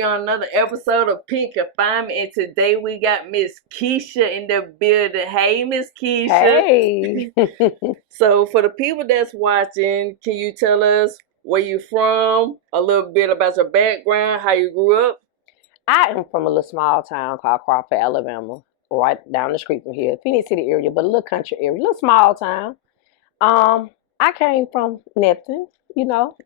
be on another episode of Pink Confinement, and today we got Miss Keisha in the building. Hey, Miss Keisha. Hey. So, for the people that's watching, can you tell us where you from, a little bit about your background, how you grew up? I am from a little small town called Crawford, Alabama, right down the street from here. Phoenix City area, but a little country area, a little small town. I came from nothing, you know.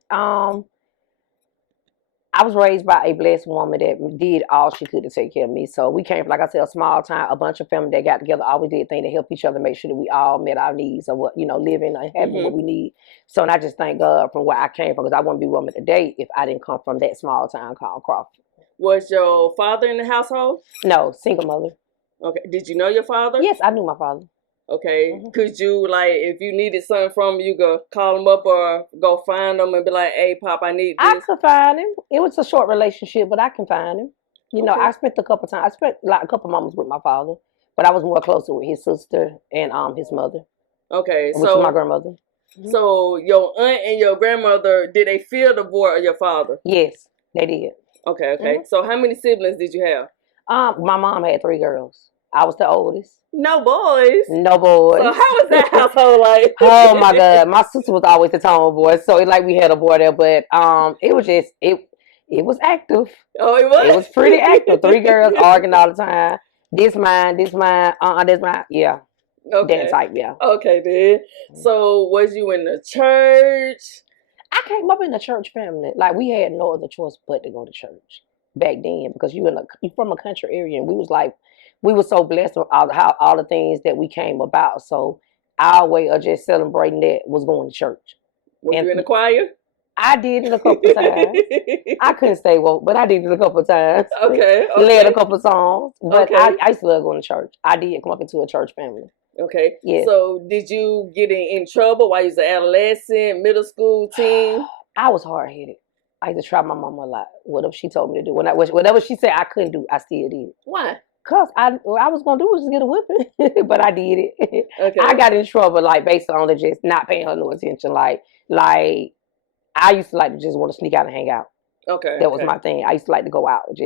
I was raised by a blessed woman that did all she could to take care of me. So we came from, like I said, a small town, a bunch of family that got together, always did things to help each other, make sure that we all met our needs of what, living and having what we need. So, and I just thank God from where I came from, because I wouldn't be woman today if I didn't come from that small town called Crawford. Was your father in the household? No, single mother. Okay. Did you know your father? Yes, I knew my father. Okay. Could you, if you needed something from him, you could call him up or go find him and be like, hey, Pop, I need this? I could find him. It was a short relationship, but I can find him. Okay. I spent a couple moments with my father, but I was more closer with his sister and his mother. Okay. Which is my grandmother. So your aunt and your grandmother, did they feel the void of your father? Yes, they did. Okay. So how many siblings did you have? My mom had 3 girls. I was the oldest. No boys. No boys. So how was that household like? Oh my God, my sister was always the tomboy, so it's like we had a boy there, but it was just it was active. Oh, it was. It was pretty active. 3 girls arguing all the time. This mine, this mine, yeah. Okay. That type, yeah. Okay, then. So was you in the church? I came up in a church family. Like, we had no other choice but to go to church back then, because you from a country area, and we were so blessed with all the things that we came about. So our way of just celebrating that was going to church. Was you in the choir? I did it a couple of times. I couldn't stay woke, but I did it a couple of times. Okay. Led a couple of songs. But I used to love going to church. I did come up into a church family. Okay. Yeah. So did you get in trouble while you was an adolescent, middle school, teen? I was hard-headed. I used to try my mama a lot. Whatever she told me to do. Whatever she said I couldn't do, I still did. Why? Because I was going to do was just get a whipping. But I did it. Okay. I got in trouble, based on the just not paying her no attention. Like I used to just want to sneak out and hang out. Okay. That was my thing. I used to like to go out.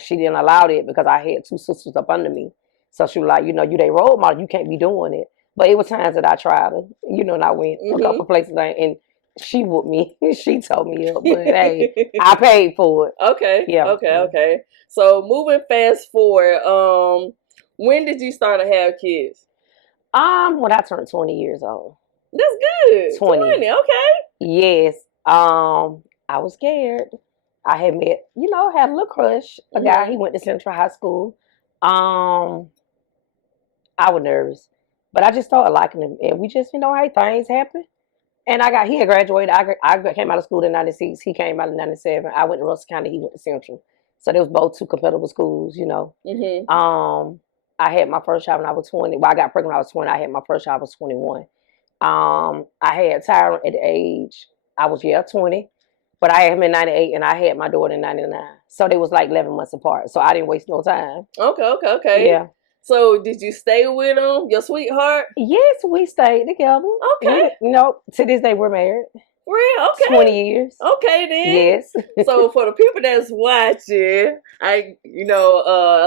She didn't allow it because I had 2 sisters up under me. So she was like, you they role model. You can't be doing it. But it was times that I tried it, and I went a couple places and she whooped me. She told me up, but hey, I paid for it. Okay. Yeah. Okay. So moving fast forward, when did you start to have kids? When I turned 20 years old. That's good. 20. Okay. Yes. I was scared. I had met, had a little crush. A guy. He went to Central High School. I was nervous, but I just started liking him, and we just, hey, things happen. And he had graduated. I came out of school in 96. He came out in 97. I went to Russell County. He went to Central. So they was both 2 compatible schools, I had my first child when I was 20. Well, I got pregnant when I was 20. I had my first child when I was 21. I had Tyren at the age, I was 20. But I had him in 98, and I had my daughter in 99. So they was 11 months apart. So I didn't waste no time. Okay. Yeah. So did you stay with him, your sweetheart? Yes, we stayed together. Okay. To this day we're married. Real? Okay. 20 years. Okay, then. Yes. So for the people that's watching, a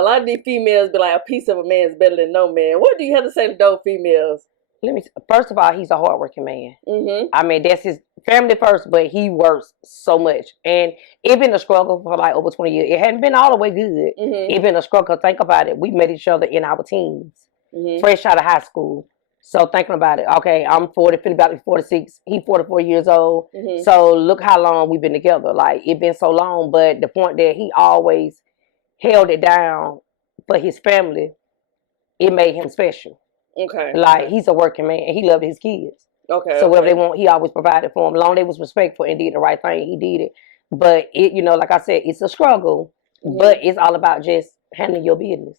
lot of these females be like, a piece of a man is better than no man. What do you have to say to those females? First of all, he's a hardworking man. I mean, that's his family first, but he works so much. And it's been a struggle for over 20 years. It hadn't been all the way good. It's been a struggle. Think about it. We met each other in our teens, fresh out of high school. So thinking about it, okay, I'm 40, about to be 46. He's 44 years old. So look how long we've been together. It's been so long, but the point that he always held it down for his family, it made him special. Okay. He's a working man, and he loved his kids. Okay. So whatever they want, he always provided for them. Long they was respectful and did the right thing, he did it. But it, like I said, it's a struggle. But it's all about just handling your business.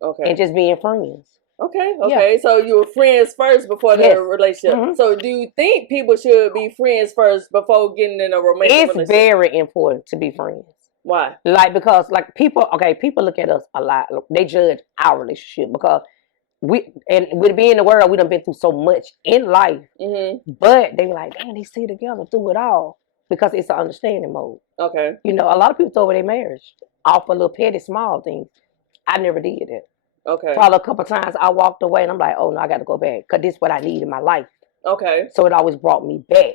Okay. And just being friends. Okay. Yeah. So you were friends first before the relationship. So do you think people should be friends first before getting in a romantic relationship? It's very important to be friends. Why? Because people look at us a lot. They judge our relationship because with being in the world, we done been through so much in life. But they were like, damn, they stay together through it all. because it's an understanding mode. Okay. You know, a lot of people throw away their marriage off a little petty, small things. I never did it. Okay. Probably a couple of times I walked away and I'm like, oh no, I got to go back because this is what I need in my life. Okay. So it always brought me back.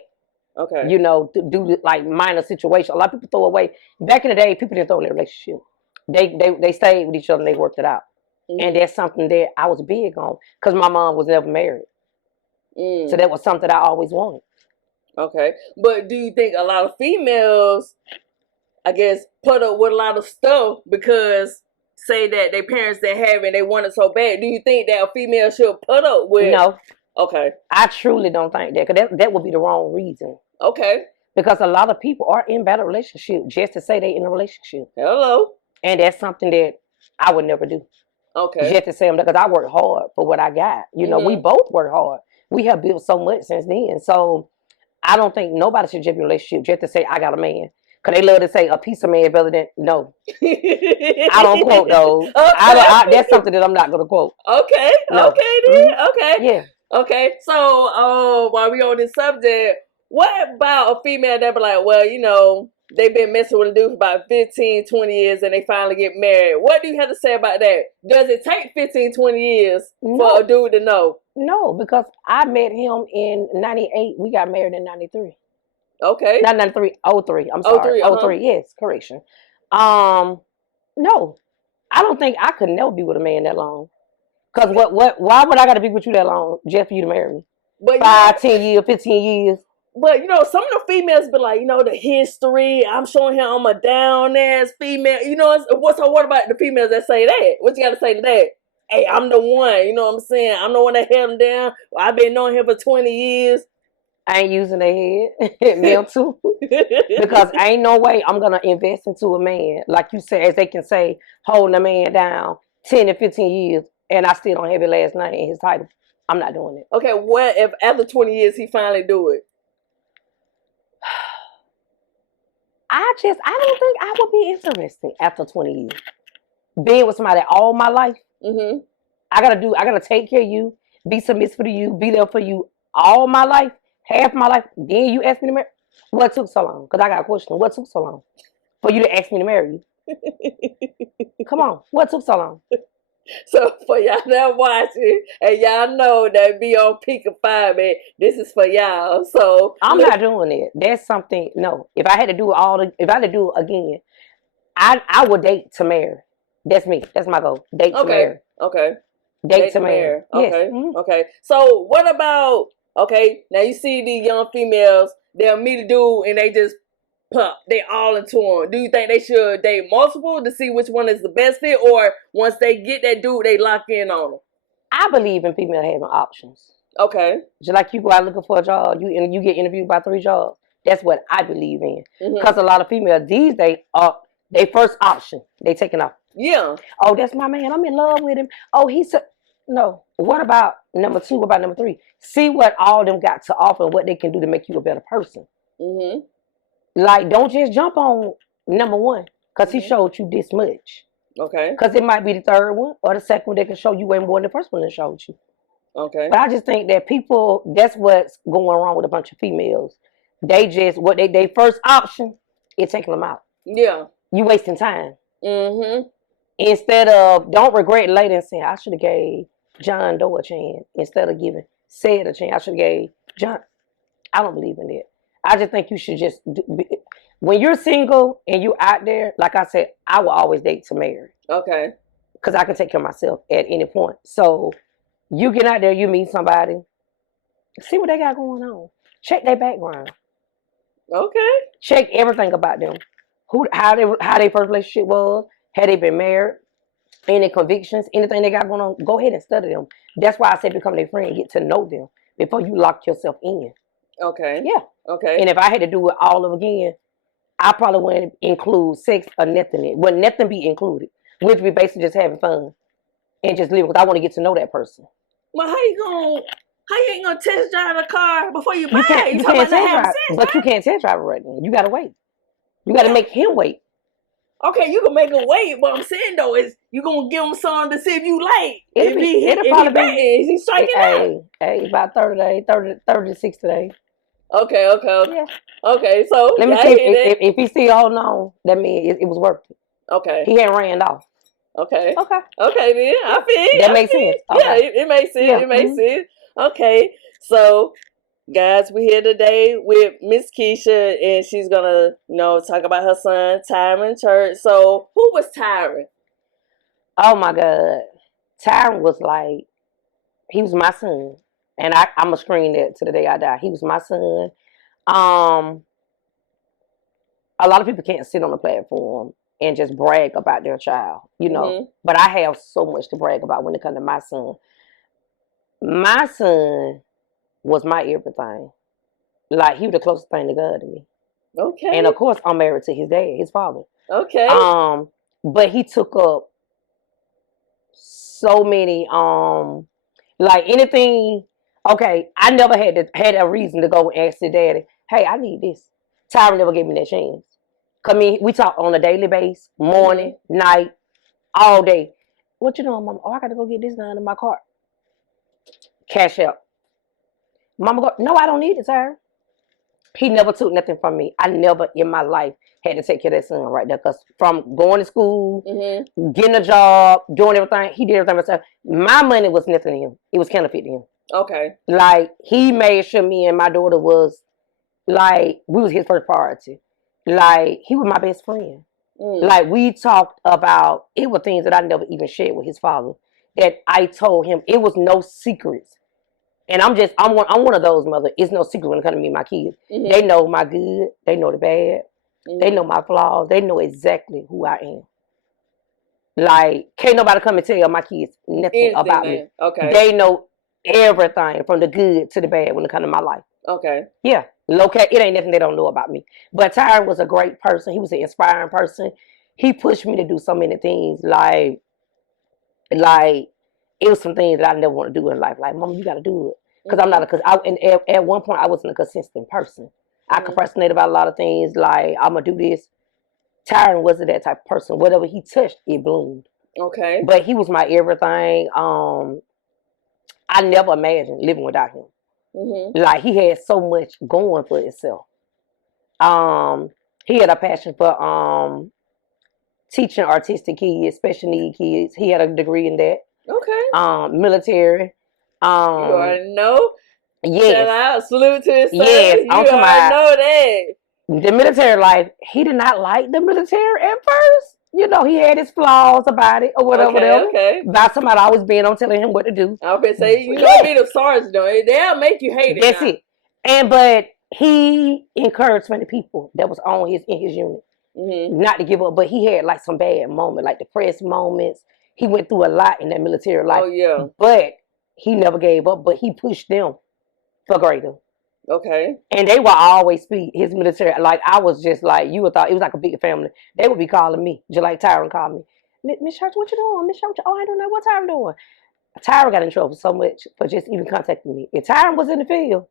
Okay. You know, to do like minor situation. A lot of people throw away. Back in the day, people didn't throw in their relationship. They stayed with each other and they worked it out. Mm-hmm. And that's something that I was big on because my mom was never married. So that was something I always wanted. Okay. But do you think a lot of females, I guess, put up with a lot of stuff because say that their parents didn't have it and they want it so bad? Do you think that a female should put up with? No. Okay. I truly don't think that because that would be the wrong reason. Okay. Because a lot of people are in bad relationship just to say they in a relationship. Hello. And that's something that I would never do. Okay. Just to say them because I work hard for what I got. You know, we both work hard. We have built so much since then. So I don't think nobody should just be in a relationship just to say I got a man. Because they love to say a piece of man is better than no. I don't quote those. Okay. That's something that I'm not going to quote. Okay. No. Okay then. Okay. Yeah. Okay. So while we on this subject, what about a female that be like, well, you know, they've been messing with a dude for about 15, 20 years and they finally get married. What do you have to say about that? Does it take 15, 20 years for a dude to know? No, because I met him in 98. We got married in 93. Okay. Not 93, 03. I'm sorry. 03, yes, correction. No. I don't think I could never be with a man that long. Because why would I got to be with you that long just for you to marry me? But 5, 10 years, 15 years. But, you know, some of the females be like, you know, the history. I'm showing him I'm a down-ass female. You know, what about the females that say that? What you got to say to that? Hey, I'm the one. You know what I'm saying? I'm the one that held him down. I've been knowing him for 20 years. I ain't using their head. Me too. Because ain't no way I'm going to invest into a man. Like you said, as they can say, holding a man down 10 to 15 years, and I still don't have his last name and his title. I'm not doing it. Okay, what if after 20 years he finally do it? I don't think I would be interested after 20 years. Being with somebody all my life. Mm-hmm. I gotta take care of you, be submissive to you, be there for you all my life, half my life. Then you ask me to marry. What took so long? Because I got a question. What took so long for you to ask me to marry you? Come on. What took so long? So for y'all that watching, and y'all know that be on Pink Confinement, this is for y'all. So I'm not doing it. That's something. No, if I had to do it again, I would date to marry. That's me. That's my goal. Date to marry. Okay. Date to marry. Okay. Yes. Mm-hmm. Okay. So what about? Okay. Now you see these young females. They'll meet a dude and they just pump. They all into him. Do you think they should date multiple to see which one is the best fit, or once they get that dude, they lock in on him? I believe in people having options. Okay. Just like you go out looking for a job, you get interviewed by 3 jobs. That's what I believe in. Because a lot of females these days are their first option. They taking off. Yeah. Oh, that's my man. I'm in love with him. Oh, he said no. What about number 2? What about number 3? See what all them got to offer and what they can do to make you a better person. Mm-hmm. Like, don't just jump on number 1 because he showed you this much. Okay. Because it might be the 3rd one or the 2nd one that can show you way more than the 1st one that showed you. Okay. But I just think that people, that's what's going wrong with a bunch of females. They just, they first option is taking them out. Yeah. You wasting time. Mm-hmm. Instead of, don't regret later and saying, I should have gave John Doe a chance instead of giving Said a chance. I should have gave John. I don't believe in that. I just think you should just, when you're single and you're out there, like I said, I will always date to marry. Okay. Because I can take care of myself at any point. So you get out there, you meet somebody, see what they got going on. Check their background. Okay. Check everything about them. How their first relationship was, had they been married, any convictions, anything they got going on, go ahead and study them. That's why I say become their friend, get to know them before you lock yourself in. Okay. Yeah. Okay. And if I had to do it all over again, I probably wouldn't include sex or nothing. Wouldn't nothing be included. We'd be basically just having fun and just living because I want to get to know that person. Well, how you ain't gonna test drive a car before you buy it? You can't test drive, but you can't test drive it right now. You gotta wait. You gotta make him wait. Okay, you can make him wait. What I'm saying though is you gonna give him some to see if you like. It'll probably be he's striking out. Hey, about 30 days, 30 to 60 days. Okay. Yeah. Okay, so Let me see if he still holding on. That means it was worth it. Okay. He hadn't ran off. Okay. Okay. Okay, then Yeah. I feel. That makes sense. Okay. Yeah, it makes sense. Yeah. It makes sense. Okay, so guys, we here today with Miss Keisha, and she's gonna, talk about her son Tyren Church. So, who was Tyren? Oh my God, Tyren was like, he was my son, and I'm gonna scream that to the day I die. He was my son. Um, a lot of people can't sit on the platform and just brag about their child, But I have so much to brag about when it comes to my son. My son was my everything. Like, he was the closest thing to God to me. Okay. And of course, I'm married to his dad, his father. Okay. But he took up so many, like anything. Okay, I never had a reason to go and ask the daddy, "Hey, I need this." Tyra never gave me that chance. Come in, we talk on a daily basis, morning, night, all day. What you doing, Mama? Oh, I got to go get this done in my car. Cash out. Mama go, no, I don't need it, sir. He never took nothing from me. I never in my life had to take care of that son right there. Because from going to school, getting a job, doing everything, he did everything myself. My money was nothing to him. It was counterfeit to him. Okay. Like, he made sure me and my daughter was, like, we was his first priority. Like, he was my best friend. Like, we talked about, it were things that I never even shared with his father. That I told him, it was no secrets. And I'm one of those mothers. It's no secret when it comes to me and my kids. They know my good. They know the bad. They know my flaws. They know exactly who I am. Like, can't nobody come and tell my kids nothing about me. Okay. They know everything from the good to the bad when it comes to my life. Okay. Yeah. It ain't nothing they don't know about me. But Tyren was a great person. He was an inspiring person. He pushed me to do so many things. Like it was some things that I never want to do in life. Like, Mom, you got to do it. Because I'm not at one point, I wasn't a consistent person. I procrastinate about a lot of things. Like, I'm going to do this. Tyren wasn't that type of person. Whatever he touched, it bloomed. Okay. But he was my everything. I never imagined living without him. Like, he had so much going for himself. He had a passion for teaching artistic kids, special need kids. He had a degree in that. Okay. Military. You already know. Yes. Shout out, salute to his son. Yes, you already know that. The military life, he did not like the military at first. He had his flaws about it or whatever. Okay. About somebody always being on telling him what to do. I was going to say, be the sergeant though. They'll make you hate it. That's it. But he encouraged many people that was in his unit not to give up. But he had like some bad moments, like depressed moments. He went through a lot in that military life. Oh, yeah. But he never gave up. But he pushed them for greater. Okay. And they would always speak his military. Like, I was just like, you would thought it was like a big family. They would be calling me, just like Tyren called me. Miss Church, what you doing? Miss Church, oh, I don't know what Tyren doing. Tyren got in trouble so much for just even contacting me. And Tyren was in the field.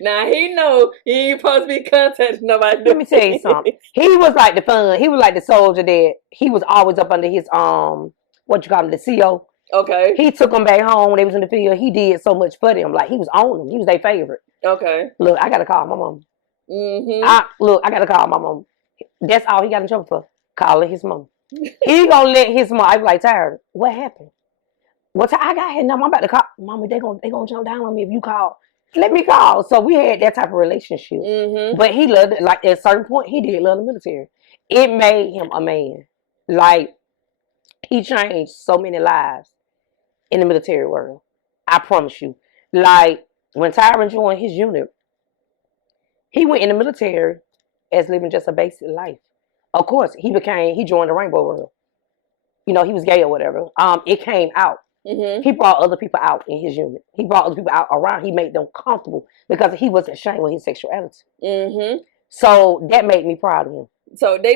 Now he know he ain't supposed to be contacting nobody. Let me tell you something. He was like the fun. He was like the soldier that he was always up under his what you call him, the CO. Okay. He took them back home when they was in the field. He did so much for them. Like, he was on them. He was their favorite. Okay. Look, I gotta call my mom. I gotta call my mom. That's all he got in trouble for. Calling his mom. He gonna let his mom. I was like, Tyren, what happened? I got here now. I'm about to call. Mama, they gonna jump down on me if you call. Let me call. So we had that type of relationship. But he loved it. Like, at a certain point, he did love the military. It made him a man. Like, he changed so many lives in the military world. I promise you. Like, when Tyren joined his unit, he went in the military as living just a basic life. Of course, he joined the rainbow world. He was gay or whatever. It came out. He brought other people out in his unit. He brought other people out around. He made them comfortable because he wasn't ashamed with his sexuality. So that made me proud of him. So they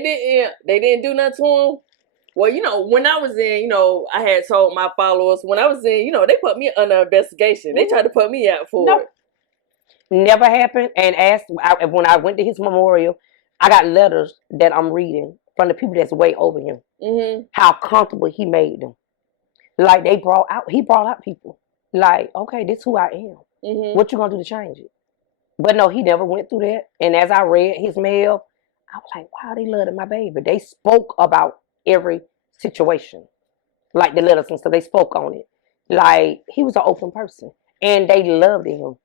didn't do nothing to him? Well, when I was in, I had told my followers, when I was in, they put me under investigation. They tried to put me out for it. Never happened. And when I went to his memorial, I got letters that I'm reading from the people that's way over him. How comfortable he made them. Like, he brought out people. Like, okay, this is who I am. What you gonna do to change it? But no, he never went through that. And as I read his mail, I was like, wow, they loved my baby. They spoke about every situation, like the letters and stuff. They spoke on it. Like, he was an open person, and they loved him.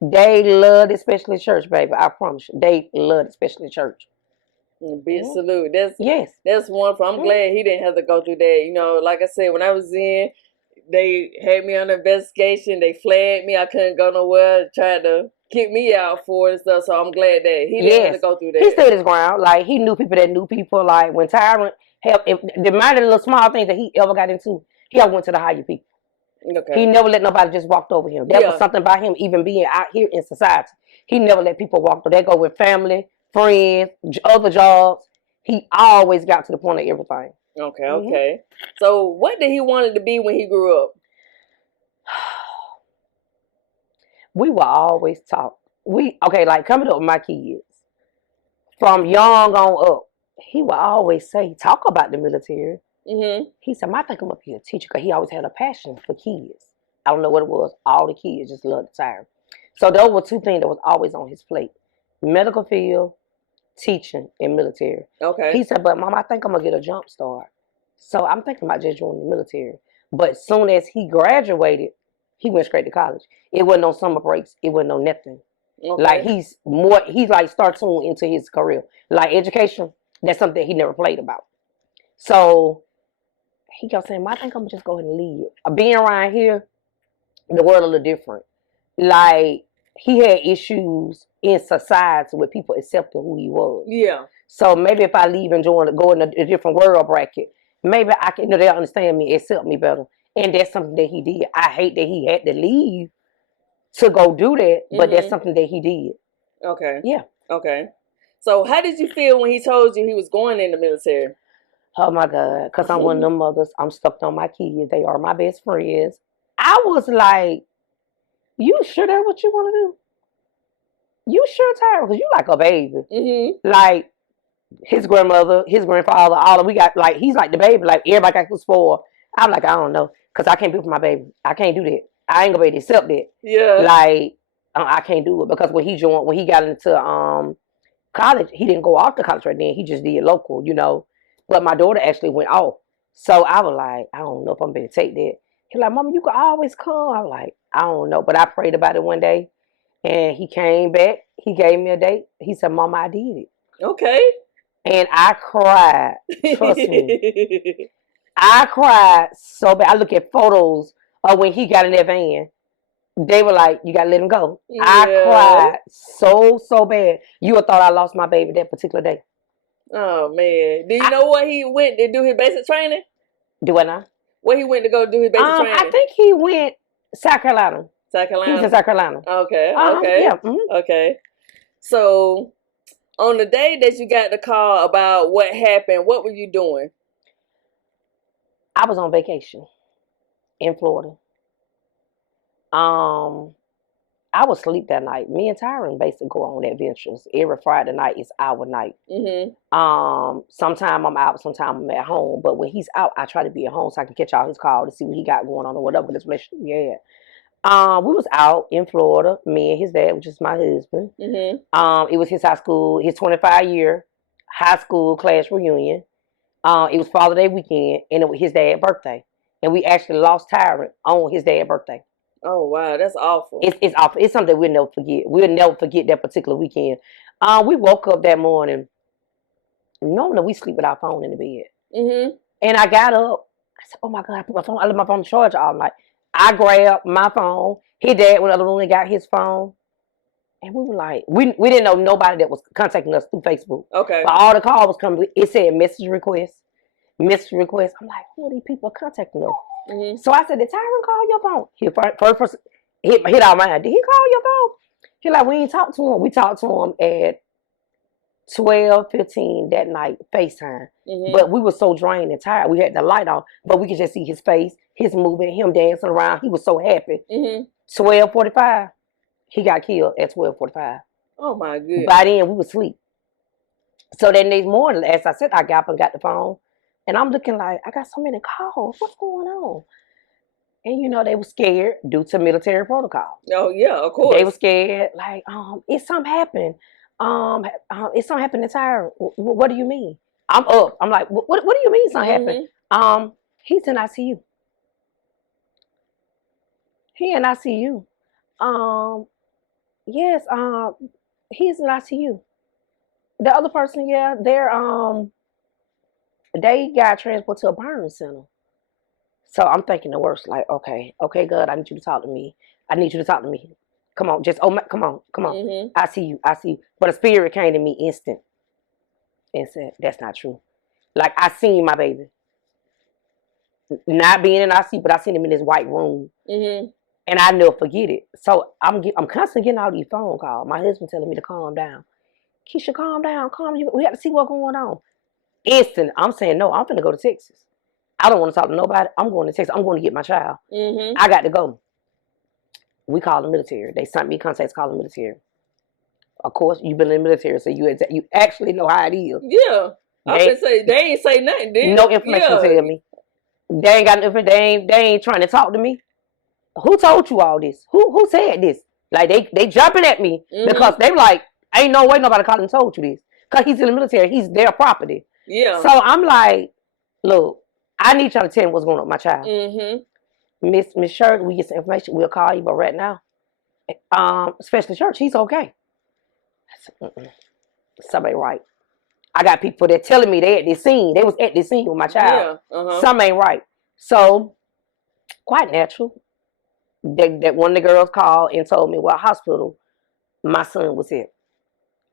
They loved, especially church, baby. I promise you, they loved, especially church. Big salute. Yes. That's wonderful. I'm glad he didn't have to go through that. You know, like I said, when I was in, they had me on investigation. They flagged me. I couldn't go nowhere. Tried to kick me out for it and stuff. So I'm glad that he didn't have to go through that. He stood his ground. Like, he knew people that knew people. Like, when Tyren helped, the amount of little small things that he ever got into, he always went to the higher people. Okay. He never let nobody just walk over him. That was something about him, even being out here in society. He never let people walk through. They go with family, friends, other jobs. He always got to the point of everything. Okay, okay. So what did he want to be when he grew up? We were always taught. Like coming up with my kids, from young on up, he would always say, talk about the military. He said, I think I'm going to be a teacher, because he always had a passion for kids. I don't know what it was. All the kids just loved the Tyren. So those were two things that was always on his plate. Medical field, teaching, and military. Okay. He said, but Mom, I think I'm going to get a jump start. So I'm thinking about just joining the military. But as soon as he graduated, he went straight to college. It wasn't no summer breaks. It wasn't no nothing. Okay. Like, he's like start tuning into his career. Like, education, that's something he never played about. So he kept saying, I think I'm just going to leave. Being around here, the world a little different. Like, he had issues in society with people accepting who he was. Yeah. So maybe if I leave and go in a different world bracket, maybe I can, they'll understand me, accept me better. And that's something that he did. I hate that he had to leave to go do that, but that's something that he did. Okay. Yeah. Okay. So how did you feel when he told you he was going in the military? Oh my God, because I'm one of them mothers. I'm stuck on my kids. They are my best friends. I was like, you sure that's what you want to do? You sure, Tyren? Because you like a baby. Like, his grandmother, his grandfather, all of we got, like, he's like the baby. Like, everybody got to spoil. I'm like, I don't know, because I can't be for my baby. I can't do that. I ain't going to be able to accept that. Yeah. Like, I can't do it, because when he got into college, he didn't go off to college right then. He just did local, you know. But my daughter actually went off. So I was like, I don't know if I'm going to take that. He's like, Mama, you can always come. I was like, I don't know. But I prayed about it one day. And he came back. He gave me a date. He said, Mama, I did it. Okay. And I cried. Trust me. I cried so bad. I look at photos of when he got in that van. They were like, you got to let him go. Yeah. I cried so bad. You would have thought I lost my baby that particular day. Oh, man. Do you know what he went to do his basic training? Do I not? Where he went to go do his basic training? I think he went South Carolina. South Carolina? He was in South Carolina. Okay, okay. Yeah. Okay. So, on the day that you got the call about what happened, what were you doing? I was on vacation in Florida. I would sleep that night. Me and Tyren basically go on adventures. Every Friday night is our night. Sometime I'm out, sometime I'm at home. But when he's out, I try to be at home so I can catch all his call to see what he got going on or whatever this relationship we had. We was out in Florida, me and his dad, which is my husband. It was his high school, his 25-year high school class reunion. It was Father's Day weekend, and it was his dad's birthday. And we actually lost Tyren on his dad's birthday. Oh, wow. That's awful. It's awful. It's something we'll never forget. We'll never forget that particular weekend. We woke up that morning. Normally, we sleep with our phone in the bed. And I got up. I said, oh, my God, I left my phone charged all night. I grabbed my phone. His dad went to the other room and got his phone. And we were like, we didn't know nobody that was contacting us through Facebook. Okay. But all the calls was coming. It said message request. Message request. I'm like, who are these people contacting us? So I said, did Tyren call your phone? He first person hit our mind. Did he call your phone? He like, we ain't talked to him. We talked to him at 12:15 that night, FaceTime. But we were so drained and tired. We had the light on, but we could just see his face, his movement, him dancing around. He was so happy. 12:45, he got killed at 12:45. Oh my goodness. By then, we were asleep. So that next morning, as I said, I got up and got the phone. And I'm looking like, I got so many calls. What's going on? And you know, they were scared due to military protocol. Oh yeah, of course. They were scared, like, it's something happened. It's something happened to Tyren. What do you mean? I'm up. I'm like, what do you mean something happened? He's in ICU. He in ICU. Yes, he's in ICU. The other person, yeah, they got transported to a burn center. So I'm thinking the worst, like, okay, God, I need you to talk to me. I need you to talk to me. Come on, come on. I see you. But a spirit came to me instant and said, that's not true. Like, I seen my baby. Not being in ICU, but I seen him in this white room. And I never forget it. So I'm constantly getting all these phone calls. My husband telling me to calm down. Keisha, calm down. We got to see what's going on. Instant. I'm saying, no, I'm finna go to Texas. I don't want to talk to nobody. I'm going to Texas. I'm going to get my child. I got to go. We call the military. They sent me contacts, call the military. Of course, you've been in the military, so you actually know how it is. Yeah. I would say they ain't say nothing, did no information to tell me. They ain't got nothing. They ain't trying to talk to me. Who told you all this? Who said this? Like, they jumping at me because they like, ain't no way nobody called and told you this. Because he's in the military. He's their property. Yeah. So I'm like, look, I need y'all to tell me what's going on with my child. Miss Shirley, we get some information. We'll call you. But right now, especially church, he's okay. I said, something ain't right. I got people that telling me they at this scene. They was at this scene with my child. Yeah. Something ain't right. So, quite natural. That one of the girls called and told me what hospital my son was in.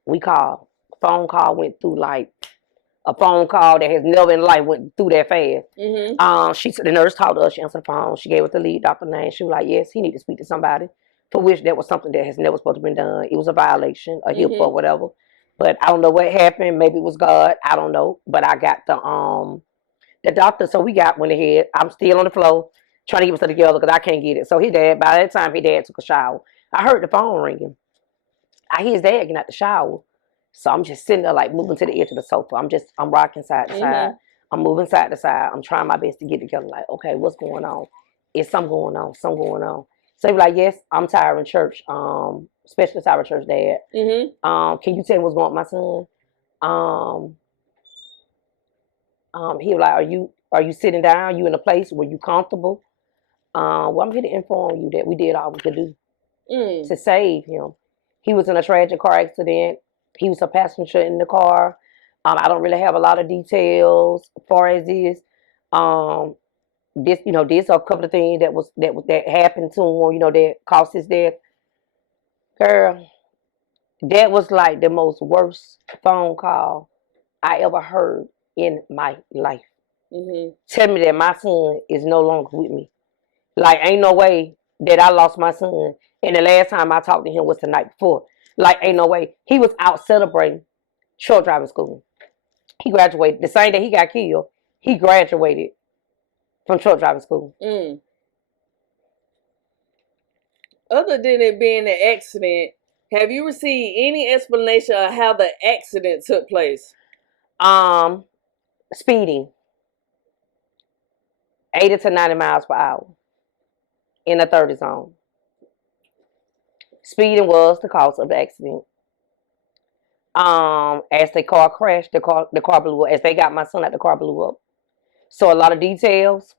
We called. Phone call went through like a phone call that has never in life went through that fast. The nurse talked to us. She answered the phone. She gave us the lead doctor name. She was like, yes, he need to speak to somebody. For which that was something that has never supposed to been done. It was a violation, a HIPAA or whatever. But I don't know what happened. Maybe it was God. I don't know. But I got the doctor. So we went ahead. I'm still on the floor trying to get myself together because I can't get it. So by that time, his dad took a shower. I heard the phone ringing. I hear his dad getting out the shower. So I'm just sitting there like moving to the edge of the sofa. I'm rocking side to side. I'm moving side to side. I'm trying my best to get together like, okay, what's going on? Is something going on? So he's like, yes, I'm Tyren Church, special Tyren Church dad. Can you tell me what's going on with my son? He was like, are you sitting down? You in a place where you comfortable? Well, I'm here to inform you that we did all we could do to save him. He was in a tragic car accident. He was a passenger in the car. I don't really have a lot of details as far as this. This are a couple of things that happened to him, that caused his death. Girl, that was like the most worst phone call I ever heard in my life. Tell me that my son is no longer with me. Like, ain't no way that I lost my son. And the last time I talked to him was the night before. Like, ain't no way. He was out celebrating truck driving school. He graduated. The same day he got killed, he graduated from truck driving school. Other than it being an accident, have you received any explanation of how the accident took place? Speeding. 80 to 90 miles per hour in a 30 zone. Speeding was the cause of the accident. As the car crashed, the car blew up. As they got my son out, the car blew up. So a lot of details,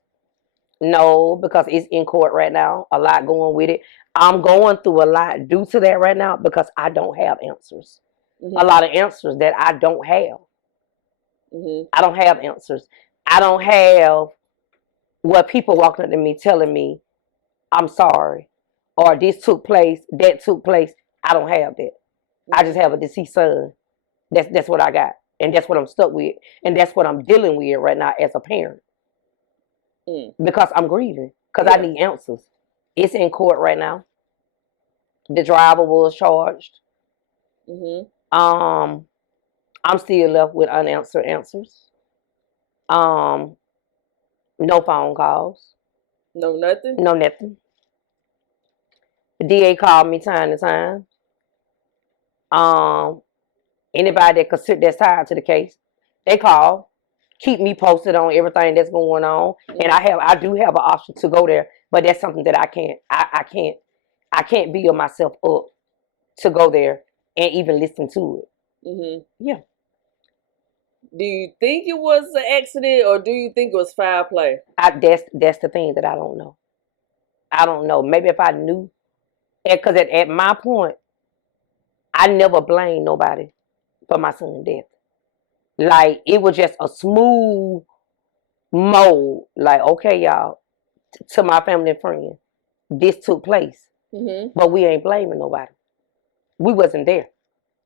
no, because it's in court right now. A lot going with it. I'm going through a lot due to that right now because I don't have answers. A lot of answers that I don't have. I don't have answers. I don't have what people walking up to me telling me, I'm sorry, or this took place, that took place. I don't have that. I just have a deceased son. That's what I got. And that's what I'm stuck with. And that's what I'm dealing with right now as a parent. Because I'm grieving. Because I need answers. It's in court right now. The driver was charged. I'm still left with unanswered answers. No phone calls. No nothing? No nothing. The DA called me time to time. Anybody that that's tied to the case, they call, keep me posted on everything that's going on. And I do have an option to go there But that's something that I can't build myself up to go there and even listen to it. Mm-hmm. Yeah. Do you think it was an accident, or do you think it was foul play? That's the thing that I don't know. I don't know. Maybe if I knew, because at my point, I never blamed nobody for my son's death. Like, it was just a smooth mode. Like, okay, y'all, to my family and friends, this took place, but we ain't blaming nobody. We wasn't there.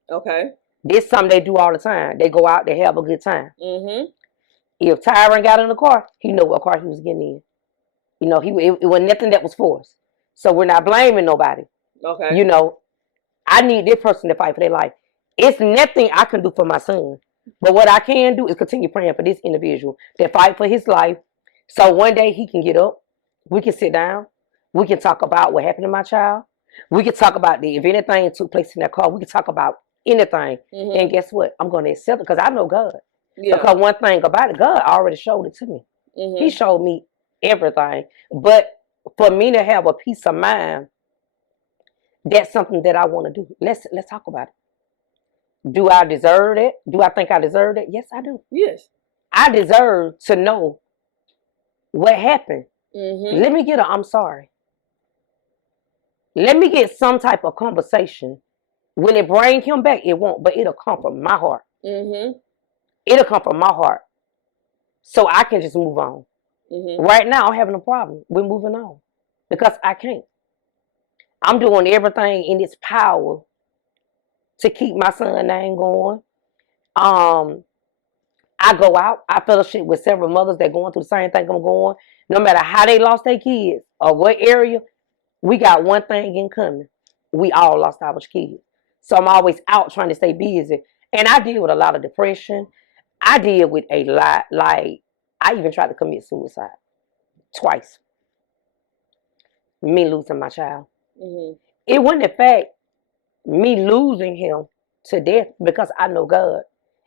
Okay. This is something they do all the time. They go out, they have a good time. If Tyren got in the car, he know what car he was getting in. You know, it was nothing that was forced. So we're not blaming nobody. Okay. You know, I need this person to fight for their life. It's nothing I can do for my son. But what I can do is continue praying for this individual to fight for his life. So one day he can get up. We can sit down. We can talk about what happened to my child. We can talk about if anything took place in that car. We can talk about anything. And guess what? I'm going to accept it because I know God. Yeah. Because one thing about it, God already showed it to me. He showed me everything. But for me to have a peace of mind, that's something that I want to do. Let's talk about it. Do I deserve it? Do I think I deserve it? Yes, I do. Yes. I deserve to know what happened. Let me get I'm sorry. Let me get some type of conversation. Will it bring him back? It won't, but it'll come from my heart. It'll come from my heart. So I can just move on. Right now, I'm having a problem. We're moving on. Because I can't. I'm doing everything in its power to keep my son's name going. I go out. I fellowship with several mothers that going through the same thing I'm going. No matter how they lost their kids or what area, we got one thing in common. We all lost our kids. So I'm always out trying to stay busy. And I deal with a lot of depression. I deal with a lot. Like, I even tried to commit suicide twice. Me losing my child. It wasn't the fact me losing him to death because I know God.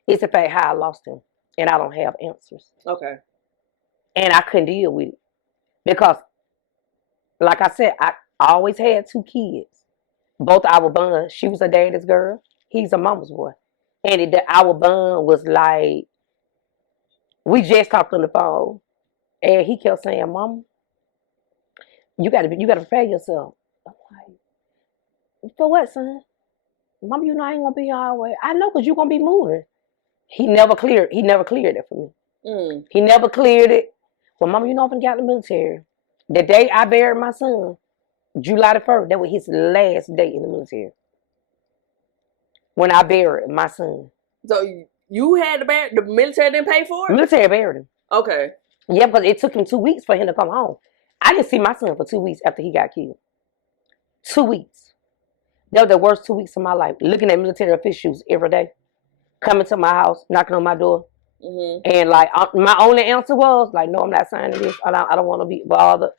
It's the fact how I lost him. And I don't have answers. Okay. And I couldn't deal with it. Because, like I said, I always had two kids. Both our bond. She was a daddy's girl. He's a mama's boy. And our bond was like, we just talked on the phone. And he kept saying, Mama, you gotta prepare yourself. I'm like, for what, son? Mama, you know I ain't gonna be here all the way. I know, because you're gonna be moving. He never cleared it for me. He never cleared it. Well, Mama, you know I'm got in the military. The day I buried my son, July the 1st, that was his last day in the military. When I buried my son. So you had to bury, the military didn't pay for it? The military buried him. Okay. Yeah, because it took him 2 weeks for him to come home. I didn't see my son for 2 weeks after he got killed. 2 weeks. That was the worst 2 weeks of my life. Looking at military officials every day. Coming to my house, knocking on my door. And like, my only answer was, like, no, I'm not signing this. I don't want to be bothered.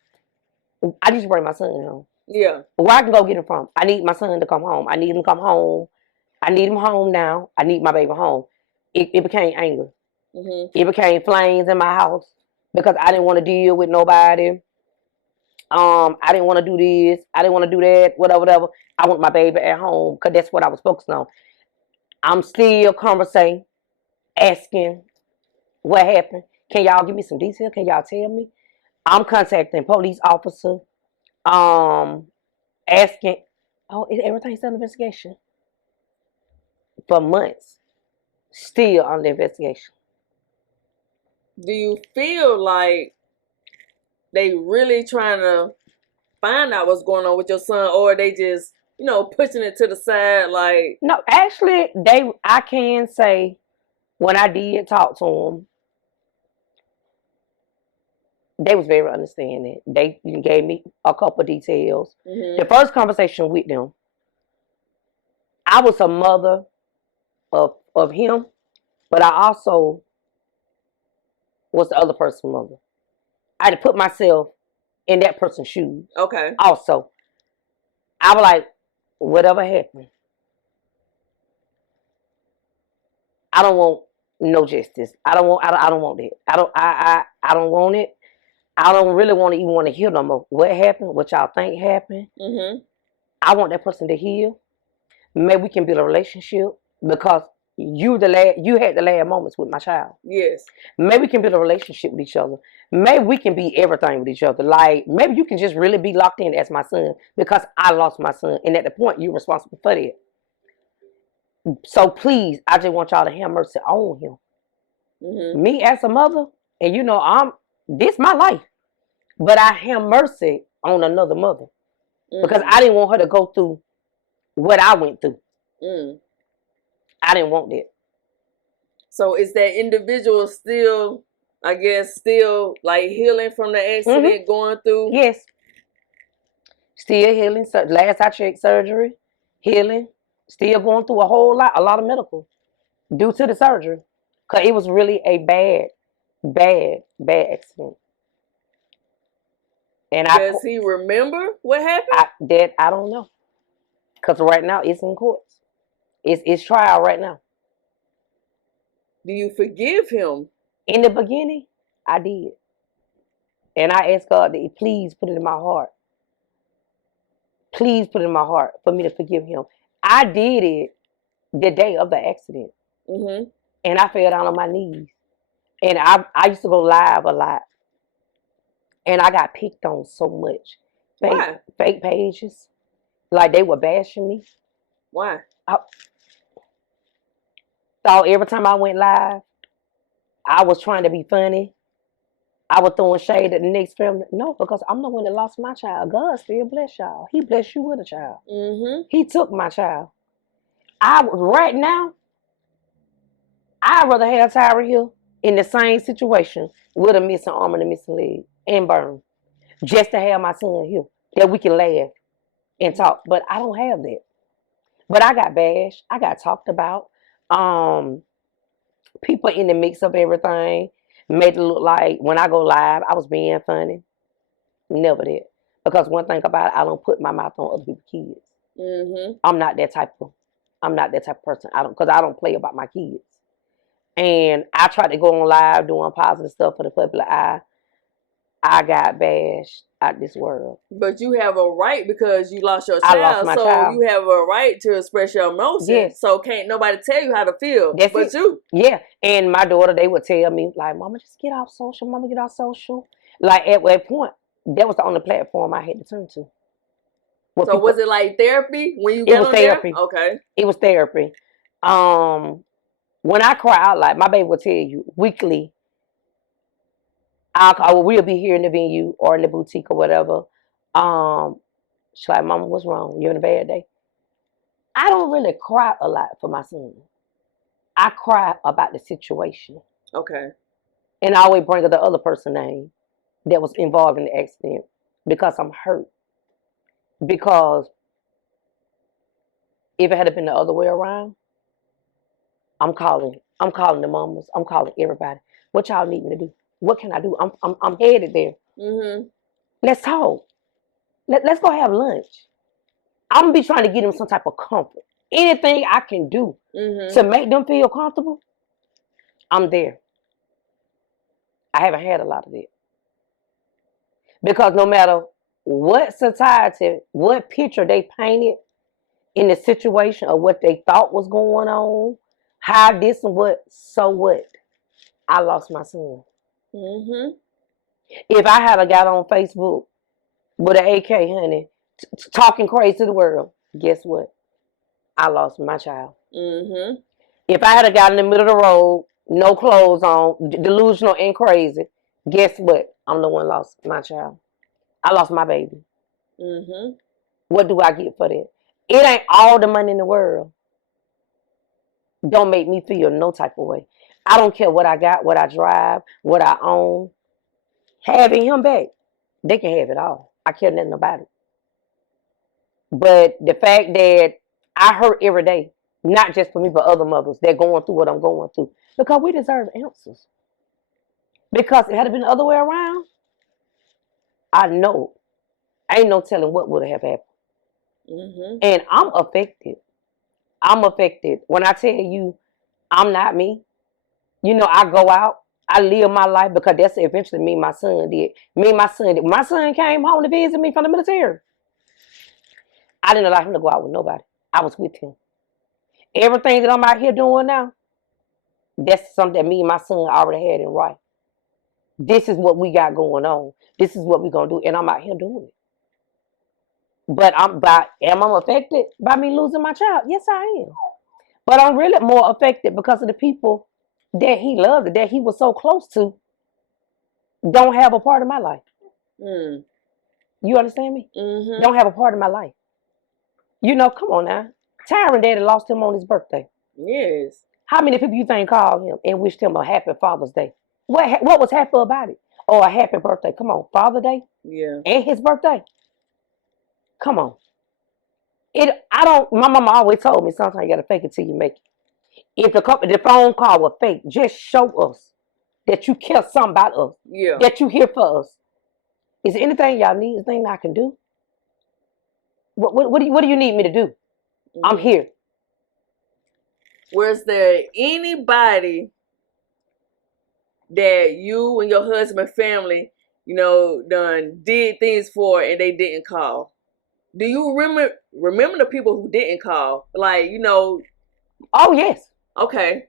I just bring my son home. Yeah. Where I can go get him from? I need my son to come home. I need him to come home. I need him home now. I need my baby home. It became anger. It became flames in my house because I didn't want to deal with nobody. I didn't want to do this. I didn't want to do that. Whatever. I want my baby at home because that's what I was focused on. I'm still conversing, asking what happened. Can y'all give me some detail? Can y'all tell me? I'm contacting police officer, asking, is everything still an investigation? For months, still on the investigation. Do you feel like they really trying to find out what's going on with your son, or they just, pushing it to the side? Like, no, actually, I can say when I did talk to them, they was very understanding. They gave me a couple of details. The first conversation with them, I was a mother of him, but I also was the other person's mother. I had to put myself in that person's shoes. Okay. Also, I was like, whatever happened, I don't want no justice. I don't want that. I don't want it. I don't really want to hear no more. What happened? What y'all think happened? I want that person to heal. Maybe we can build a relationship because you had the last moments with my child. Yes. Maybe we can build a relationship with each other. Maybe we can be everything with each other. Like, maybe you can just really be locked in as my son because I lost my son. And at the point, you're responsible for that. So please, I just want y'all to have mercy on him. Me as a mother, and this my life. But I have mercy on another mother. Because I didn't want her to go through what I went through. I didn't want that. So is that individual still, I guess, like healing from the accident, going through? Yes. Still healing. Last I checked, surgery, healing. Still going through a lot of medical due to the surgery. Because it was really a bad accident. And does he remember what happened? I don't know. Because right now it's in courts. It's trial right now. Do you forgive him? In the beginning, I did. And I asked God to please put it in my heart. Please put it in my heart for me to forgive him. I did it the day of the accident. And I fell down on my knees. And I used to go live a lot. And I got picked on so much. Why? Fake pages. Like they were bashing me. Why? I thought every time I went live, I was trying to be funny. I was throwing shade at the next family. No, because I'm the one that lost my child. God still bless y'all. He blessed you with a child. He took my child. Right now, I'd rather have Tyren here in the same situation with a missing arm and a missing leg and burn. Just to have my son here. That we can laugh and talk. But I don't have that. But I got bashed. I got talked about. People in the mix of everything made it look like when I go live, I was being funny. Never did. Because one thing about it, I don't put my mouth on other people's kids. I'm not that type of person. Because I don't play about my kids. And I tried to go on live doing positive stuff for the public eye. I got bashed out this world. But you have a right because you lost your child. I lost my child. You have a right to express your emotions. Yes. So can't nobody tell you how to feel. That's but it. You. Yeah. And my daughter, they would tell me, like, Mama, just get off social. Mama, get off social. Like, at that point, that was the only platform I had to turn to. So was it like therapy when you got on therapy. There? Okay. It was therapy. When I cry out, like, my baby will tell you weekly, we'll be here in the venue or in the boutique or whatever. She's like, Mama, what's wrong? You're in a bad day? I don't really cry a lot for my son. I cry about the situation. Okay. And I always bring up the other person's name that was involved in the accident because I'm hurt. Because if it had been the other way around, I'm calling the mamas. I'm calling everybody. What y'all need me to do? What can I do? I'm headed there. Let's talk. Let's go have lunch. I'm gonna be trying to give them some type of comfort. Anything I can do to make them feel comfortable, I'm there. I haven't had a lot of that. Because no matter what society, what picture they painted in the situation of what they thought was going on, how this and what, so what? I lost my son. If I had got on Facebook with an AK, honey, talking crazy to the world, guess what? I lost my child. If I had got in the middle of the road, no clothes on, delusional and crazy, guess what? I'm the one lost my child. I lost my baby. What do I get for that? It ain't all the money in the world. Don't make me feel no type of way. I don't care what I got, what I drive, what I own. Having him back, they can have it all. I care nothing about it. But the fact that I hurt every day, not just for me, but other mothers, they're going through what I'm going through. Because we deserve answers. Because it had been the other way around, I know. Ain't no telling what would have happened. And I'm affected. I'm affected. When I tell you, I'm not me. You know, I go out I live my life because that's eventually me and my son did. Me and my son did. My son came home to visit me from the military. I didn't allow him to go out with nobody. I was with him. Everything that I'm out here doing now, that's something that me and my son already had in right. This is what we got going on. This is what we're going to do. And I'm out here doing it. But am I affected by me losing my child? Yes, I am. But I'm really more affected because of the people that he loved, that he was so close to, don't have a part of my life. Mm. You understand me? Mm-hmm. Don't have a part of my life. You know, come on now. Tyren daddy lost him on his birthday. Yes. How many people you think called him and wished him a happy Father's Day? What was happy about it? Or a happy birthday? Come on, Father's Day? Yeah. And his birthday? Come on. My mama always told me sometimes you gotta fake it till you make it. If the phone call was fake, just show us that you care something about us. Yeah. That you here for us. Is there anything y'all need? Is there anything I can do? What do you need me to do? Mm-hmm. I'm here. Was there anybody that you and your husband family, done did things for and they didn't call? Do you remember the people who didn't call? Like, Oh, yes. Okay.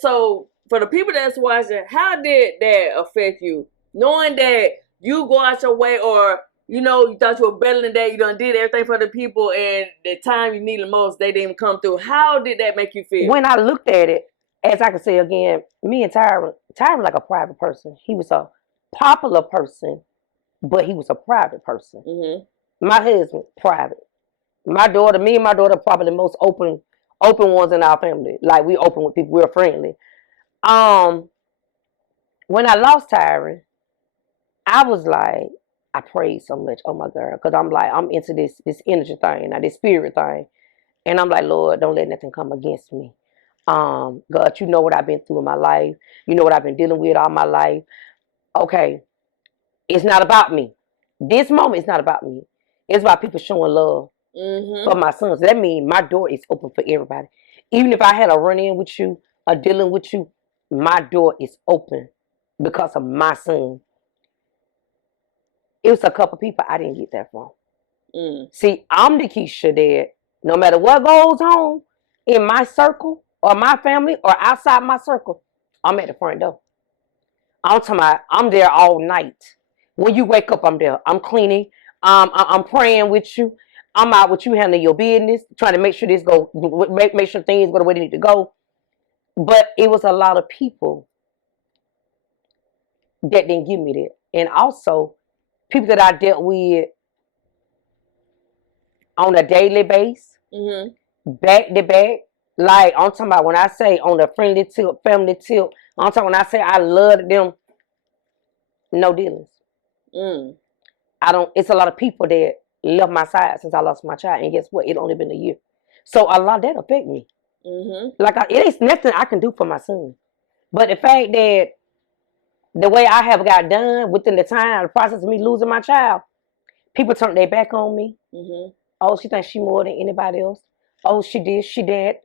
So, for the people that's watching, how did that affect you? Knowing that you go out your way or, you thought you were better than that, you done did everything for the people, and the time you need the most, they didn't even come through. How did that make you feel? When I looked at it, as I can say again, me and Tyren like a private person. He was a popular person, but he was a private person. Mm-hmm. My husband, private. Me and my daughter, probably the most open ones in our family. Like, we open with people, we're friendly. When I lost Tyren, I was like, I prayed so much. Oh my God, because I'm into this energy thing, this spirit thing, and I'm like, Lord, don't let nothing come against me. God, you know what I've been through in my life. You know what I've been dealing with all my life. Okay, it's not about me. This moment is not about me. It's about people showing love. Mm-hmm. For my sons. That means my door is open for everybody. Even if I had a run-in with you or dealing with you, my door is open because of my son. It was a couple people I didn't get that from. See, I'm the Keisha that no matter what goes on in my circle or my family or outside my circle, I'm at the front door. I'm talking about I'm there all night. When you wake up, I'm there. I'm cleaning. I'm praying with you. I'm out with you handling your business, trying to make sure make sure things go the way they need to go. But it was a lot of people that didn't give me that. And also, people that I dealt with on a daily basis, back to back. Like, I'm talking about when I say on a friendly tip, family tip, I'm talking when I say I loved them, no dealings. It's a lot of people that left my side since I lost my child, and guess what? It only been a year, so a lot of that affect me. Like, it ain't nothing I can do for my son, but the fact that the way I have got done within the process of me losing my child, people turned their back on me. Oh, she thinks she more than anybody else. Oh, she did, she did.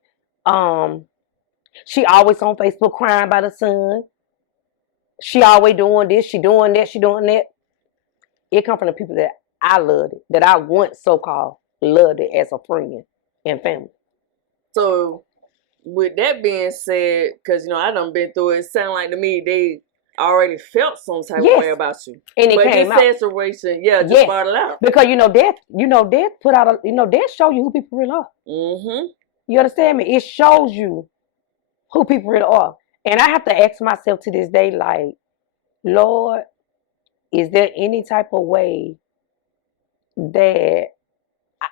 She always on Facebook crying about her son. She always doing this, she doing that, she doing that. It come from the people that I loved it, that I once so-called loved it as a friend and family. So, with that being said, because, I done been through it, it sound like to me they already felt some type of way about you. And it came out. This situation, just brought it out. Because, death put out death show you who people really are. You understand me? It shows you who people really are. And I have to ask myself to this day, like, Lord, is there any type of way that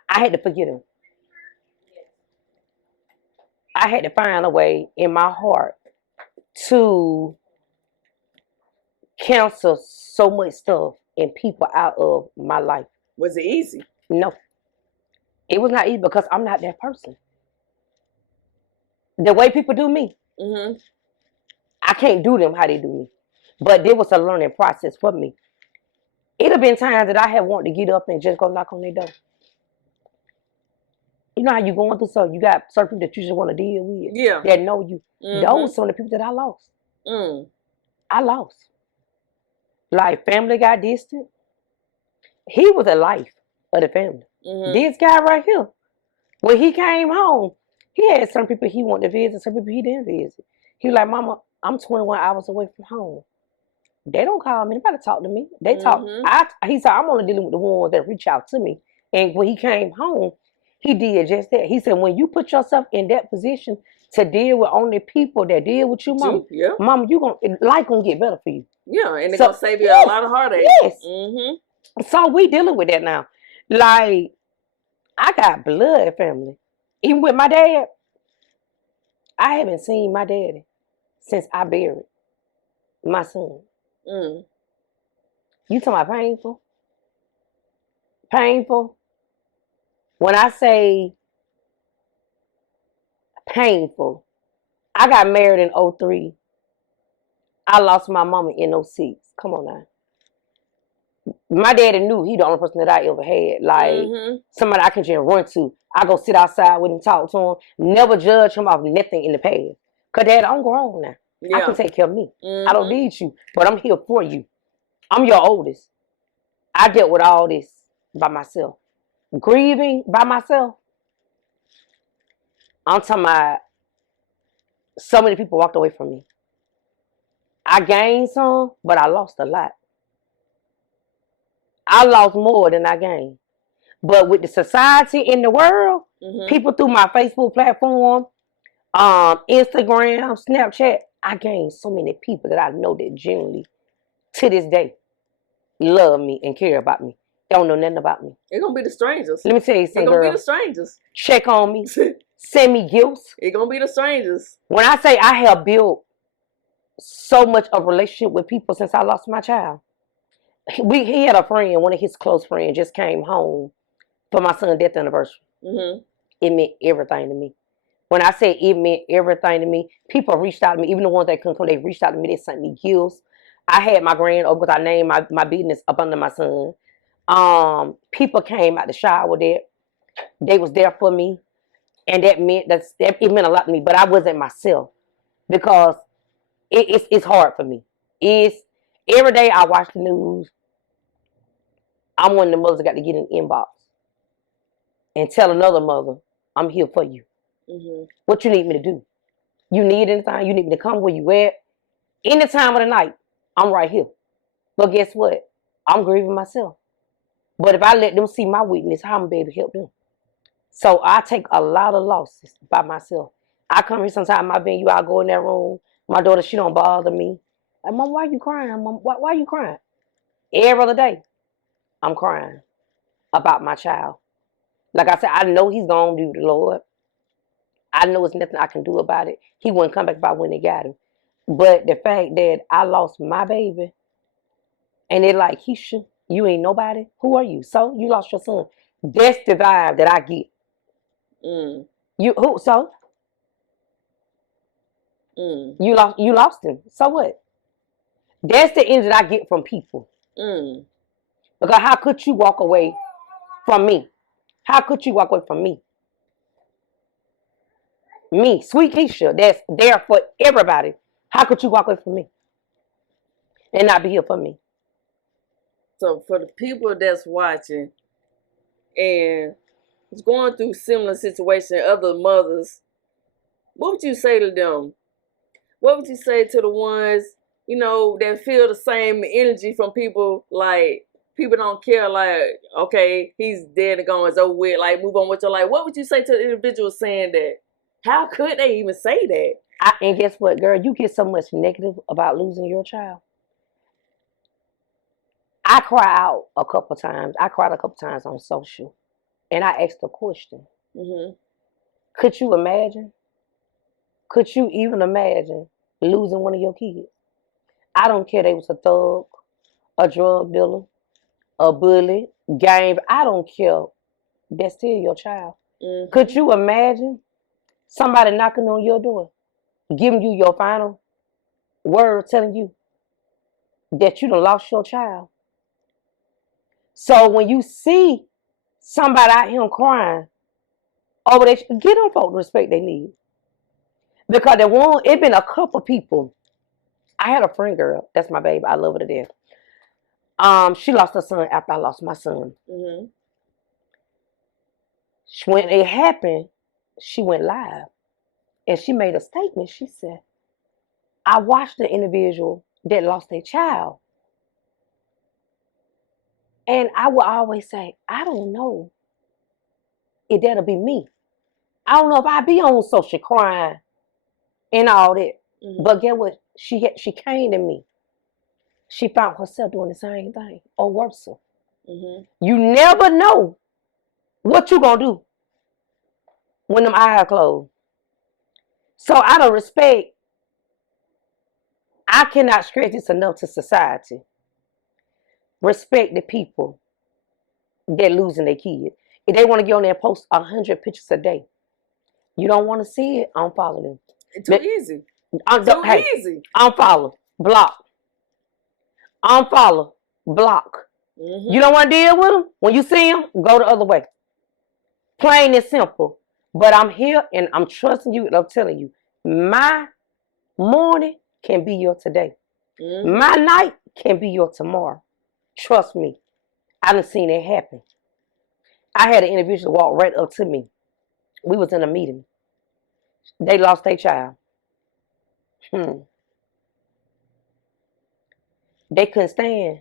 I had to forget him? I had to find a way in my heart to cancel so much stuff and people out of my life. Was it easy? No. It was not easy because I'm not that person. The way people do me, I can't do them how they do me. But there was a learning process for me. It have been times that I have wanted to get up and just go knock on their door. You know how you going through something, you got certain people that you just want to deal with. Yeah. That know you. Those are some of the people that I lost. I lost. Like, family got distant. He was the life of the family. This guy right here, when he came home, he had some people he wanted to visit, some people he didn't visit. He was like, Mama, I'm 21 hours away from home. They don't call me. They better talk to me. They talk. He said, I'm only dealing with the ones that reach out to me. And when he came home, he did just that. He said, when you put yourself in that position to deal with only people that deal with you, Mama, Mama, life gonna get better for you. Yeah, and it's gonna save you a lot of heartache. Yes. So we dealing with that now. Like, I got blood family. Even with my dad, I haven't seen my daddy since I buried my son. You talking about painful? Painful? When I say painful, I got married in 03. I lost my mama in 06. Come on now. My daddy knew he the only person that I ever had. Like, somebody I can just run to. I go sit outside with him, talk to him. Never judge him off nothing in the past. Because, Dad, I'm grown now. I can take care of me. I don't need you. But I'm here for you. I'm your oldest. I dealt with all this by myself. Grieving by myself. I'm talking about so many people walked away from me. I gained some, but I lost a lot. I lost more than I gained. But with the society in the world, people through my Facebook platform, Instagram, Snapchat, I gained so many people that I know that genuinely, to this day, love me and care about me. Don't know nothing about me. It's gonna be the strangers. Let me tell you something, It's gonna be the strangers. Check on me. Send me gifts. It's gonna be the strangers. When I say I have built so much of a relationship with people since I lost my child. He had a friend, one of his close friends, just came home for my son's death anniversary. It meant everything to me. When I say it meant everything to me, people reached out to me. Even the ones that couldn't come, they reached out to me. They sent me gifts. I had my grand opening because I named my business up under my son. People came out the shower there. They was there for me. And that meant it meant a lot to me. But I wasn't myself because it's hard for me. Every day I watch the news. I'm one of the mothers that got to get in the inbox and tell another mother, I'm here for you. What you need me to do? You need anything? You need me to come where you at? Any time of the night, I'm right here. But guess what? I'm grieving myself. But if I let them see my weakness, how am I able to help them? So I take a lot of losses by myself. I come here sometimes, my venue, I go in that room. My daughter, she don't bother me. Like, Mom, why are you crying? Mom, why are you crying? Every other day, I'm crying about my child. Like I said, I know he's going to do the Lord. I know there's nothing I can do about it. He wouldn't come back by when they got him. But the fact that I lost my baby, and they're like, Keisha, you ain't nobody. Who are you? So you lost your son. That's the vibe that I get. You who? So you lost him. So what? That's the end that I get from people. Because how could you walk away from me? How could you walk away from me? Me, sweet Keisha, that's there for everybody. How could you walk away from me and not be here for me? So for the people that's watching and is going through similar situation, other mothers, what would you say to them? What would you say to the ones, you know, that feel the same energy from people, like, people don't care, like, okay, he's dead and gone, it's over with, like, move on with your life. What would you say to the individual saying that? How could they even say that? And guess what, girl? You get so much negative about losing your child. I cry out a couple times. I cried a couple times on social. And I asked a question. Could you imagine? Could you even imagine losing one of your kids? I don't care if they was a thug, a drug dealer, a bully, gang. I don't care. That's still your child. Could you imagine somebody knocking on your door, giving you your final word, telling you that you done lost your child? So when you see somebody out here crying over that, give them folk the respect they need. Because it been a couple people I had a friend girl. That's my baby. I love her to death. She lost her son after I lost my son. Mm-hmm. When it happened, she went live. And she made a statement. She said, I watched the individual that lost their child. And I will always say, I don't know if that'll be me. I don't know if I'll be on social crying and all that. Mm-hmm. But get what? She came to me. She found herself doing the same thing or worse. Mm-hmm. You never know what you're going to do when them eyes closed. So out of respect, I cannot stress this enough to society. Respect the people that losing their kids. If they want to get on there and post 100 pictures a day, you don't want to see it, unfollow them. It's too easy. Easy. Unfollow, block. Unfollow, block. Mm-hmm. You don't want to deal with them? When you see them, go the other way. Plain and simple. But I'm here and I'm trusting you and I'm telling you, my morning can be your today. Mm-hmm. My night can be your tomorrow. Trust me. I done seen it happen. I had an individual walk right up to me. We was in a meeting. They lost their child. They couldn't stand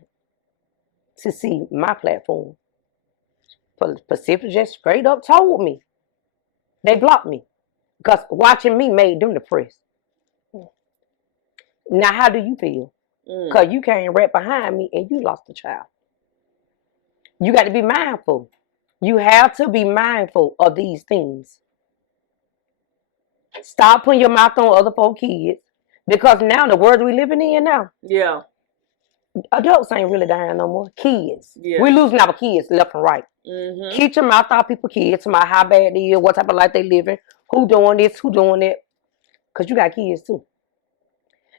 to see my platform. Pacific just straight up told me. They blocked me. Because watching me made them depressed. Now, how do you feel? Because you came right behind me and you lost a child. You got to be mindful. You have to be mindful of these things. Stop putting your mouth on other folks' kids. Because now, the world we living in now. Yeah. Adults ain't really dying no more. Kids. Yeah. We losing our kids left and right. Mm-hmm. Keep your mouth off people's kids. About how bad they is, what type of life they living, who doing this, who doing that. Because you got kids too.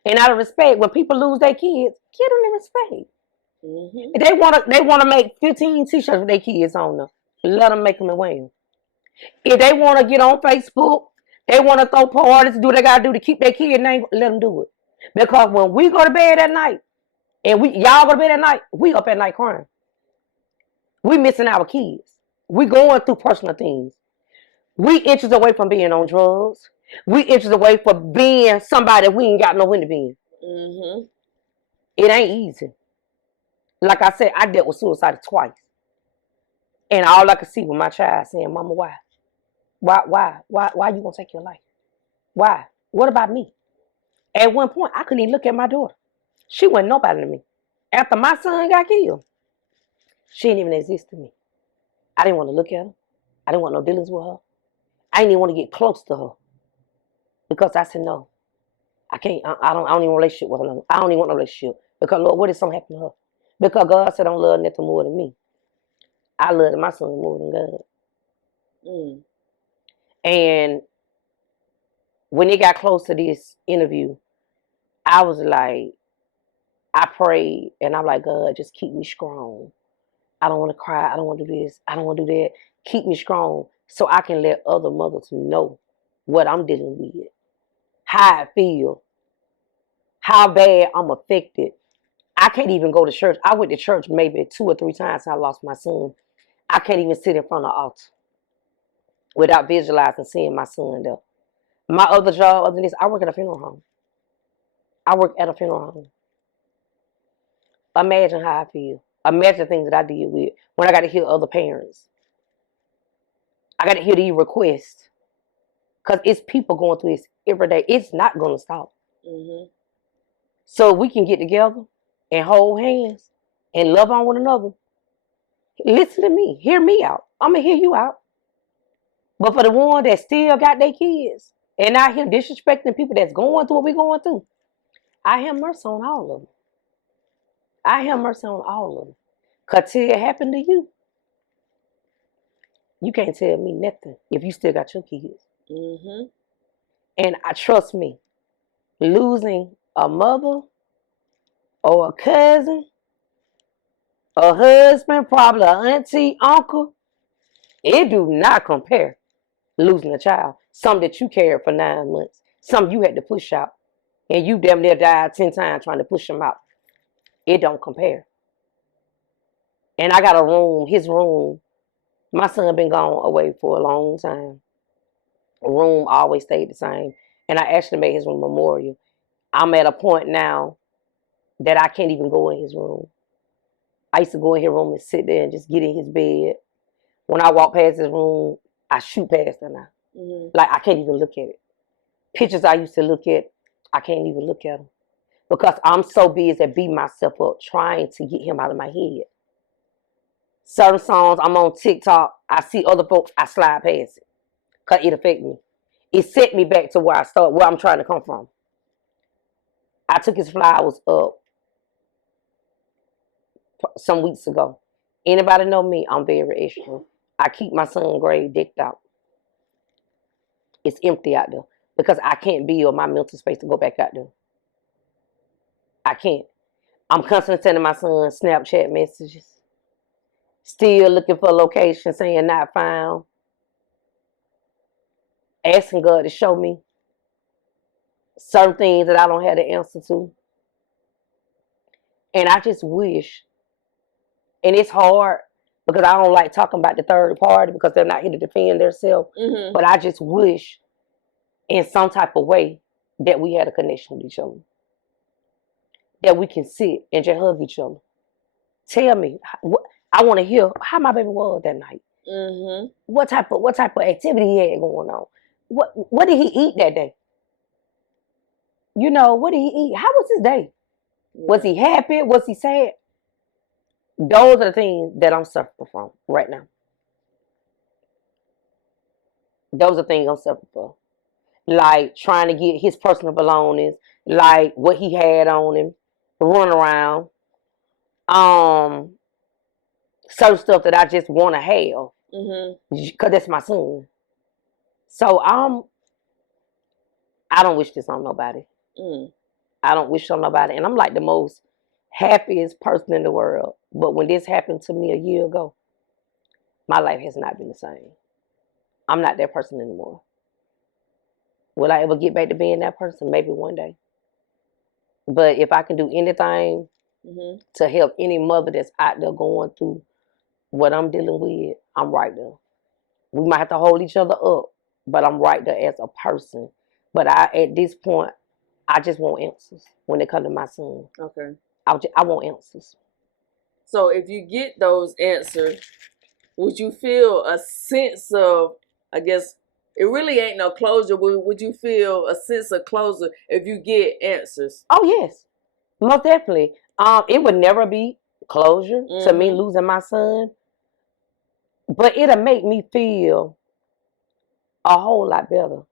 And out of respect, when people lose their kids, give them the respect. Mm-hmm. They want to make 15 t-shirts with their kids on them. Let them make them and wear them. If they want to get on Facebook, they want to throw parties, do what they got to do to keep their kid name, let them do it. Because when we go to bed at night, and y'all go to bed at night, we up at night crying. We missing our kids. We going through personal things. We inches away from being on drugs. We inches away from being somebody we ain't got nowhere to be in. Mm-hmm. It ain't easy. Like I said, I dealt with suicide twice. And all I could see was my child saying, Mama, why? Why you gonna take your life? Why? What about me? At one point, I couldn't even look at my daughter. She wasn't nobody to me. After my son got killed, she didn't even exist to me. I didn't want to look at her. I didn't want no dealings with her. I didn't even want to get close to her. Because I said, no, I can't. I don't even want a relationship with her. I don't even want no relationship. Because, Lord, what if something happened to her? Because God said I don't love nothing more than me. I love my son more than God. Mm. And when it got close to this interview, I was like, I prayed, and I'm like, God, just keep me strong. I don't want to cry. I don't want to do this. I don't want to do that. Keep me strong so I can let other mothers know what I'm dealing with, how I feel, how bad I'm affected. I can't even go to church. I went to church maybe 2 or 3 times I lost my son. I can't even sit in front of the altar without visualizing seeing my son there. My other job, other than this, I work at a funeral home. Imagine how I feel. Imagine the things that I deal with when I got to hear other parents. I got to hear these requests. Because it's people going through this every day. It's not going to stop. Mm-hmm. So we can get together and hold hands and love on one another. Listen to me. Hear me out. I'm going to hear you out. But for the one that still got their kids and out here disrespecting people that's going through what we're going through, I have mercy on all of them. I have mercy on all of them. Because till it happened to you, you can't tell me nothing if you still got your kids. Mm-hmm. And trust me, losing a mother or a cousin, a husband, probably an auntie, uncle, it do not compare losing a child. Some that you carried for 9 months. Some you had to push out and you damn near died 10 times trying to push him out. It don't compare. And I got a room, his room. My son been gone away for a long time. The room always stayed the same. And I actually made his room memorial. I'm at a point now that I can't even go in his room. I used to go in his room and sit there and just get in his bed. When I walk past his room, I shoot past it now. Like, I can't even look at it. Pictures I used to look at, I can't even look at them. Because I'm so busy beating myself up trying to get him out of my head. Certain songs, I'm on TikTok, I see other folks, I slide past it. Because it affects me. It set me back to where I started, where I'm trying to come from. I took his flowers up some weeks ago. Anybody know me? I'm very extra. I keep my son's grave decked out. It's empty out there because I can't build my mental space to go back out there. I can't. I'm constantly sending my son Snapchat messages. Still looking for a location, saying not found. Asking God to show me certain things that I don't have the answer to. And I just wish, and it's hard because I don't like talking about the third party because they're not here to defend themselves. But I just wish in some type of way that we had a connection with each other. That we can sit and just hug each other. Tell me, I want to hear how my baby was that night. What type of activity he had going on. What did he eat that day? You know, what did he eat? How was his day? Was he happy? Was he sad? Those are the things that I'm suffering from right now. Those are things I'm suffering from. Like trying to get his personal belongings, like what he had on him, run around. Certain stuff that I just want to have. Because that's my son. So I don't wish this on nobody. I don't wish on nobody. And I'm like the most happiest person in the world. But when this happened to me a year ago, my life has not been the same. I'm not that person anymore. Will I ever get back to being that person? Maybe one day. But if I can do anything to help any mother that's out there going through what I'm dealing with, I'm right there. We might have to hold each other up, but I'm right there as a person. But at this point, I just want answers when it comes to my son. Okay. I want answers. So if you get those answers, would you feel a sense of, I guess, it really ain't no closure, but would you feel a sense of closure if you get answers? Oh, yes. Most definitely. It would never be closure to me losing my son. But it'll make me feel a whole lot better.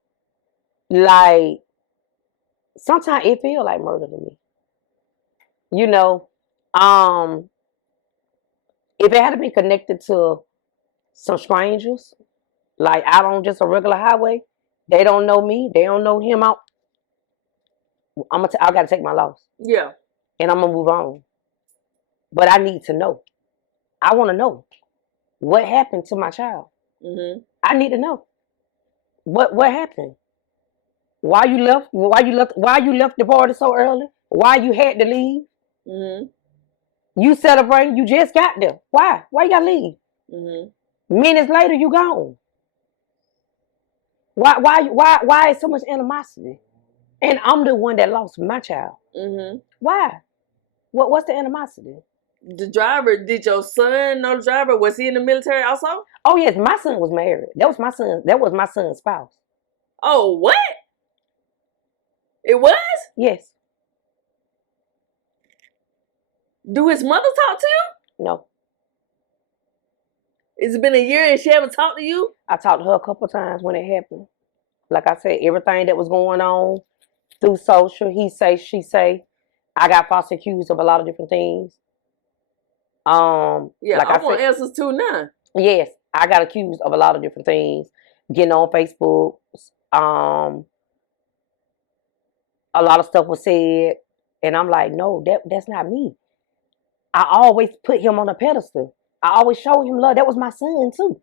Like, sometimes it feels like murder to me. You know, if it had been connected to some strangers, like out on just a regular highway, they don't know me, they don't know him out. I gotta take my loss. Yeah. And I'm gonna move on. But I need to know. I wanna know what happened to my child. I need to know. What happened? Why you left the party so early? Why you had to leave? You celebrating, you just got there. Why? Why you gotta leave? Minutes later, you gone. Why is so much animosity? And I'm the one that lost my child. Why? What's the animosity? The driver, did your son know the driver? Was he in the military also? Oh yes, my son was married. That was my son's spouse. Oh, what? It was? Yes. Do his mother talk to you? No. It's been a year and she haven't talked to you? I talked to her a couple of times when it happened. Like I said, everything that was going on through social, he say, she say. I got falsely accused of a lot of different things. Yeah, like I want answers too now. Yes, I got accused of a lot of different things. Getting on Facebook. A lot of stuff was said. And I'm like, no, that's not me. I always put him on a pedestal. I always showed him love. That was my son too.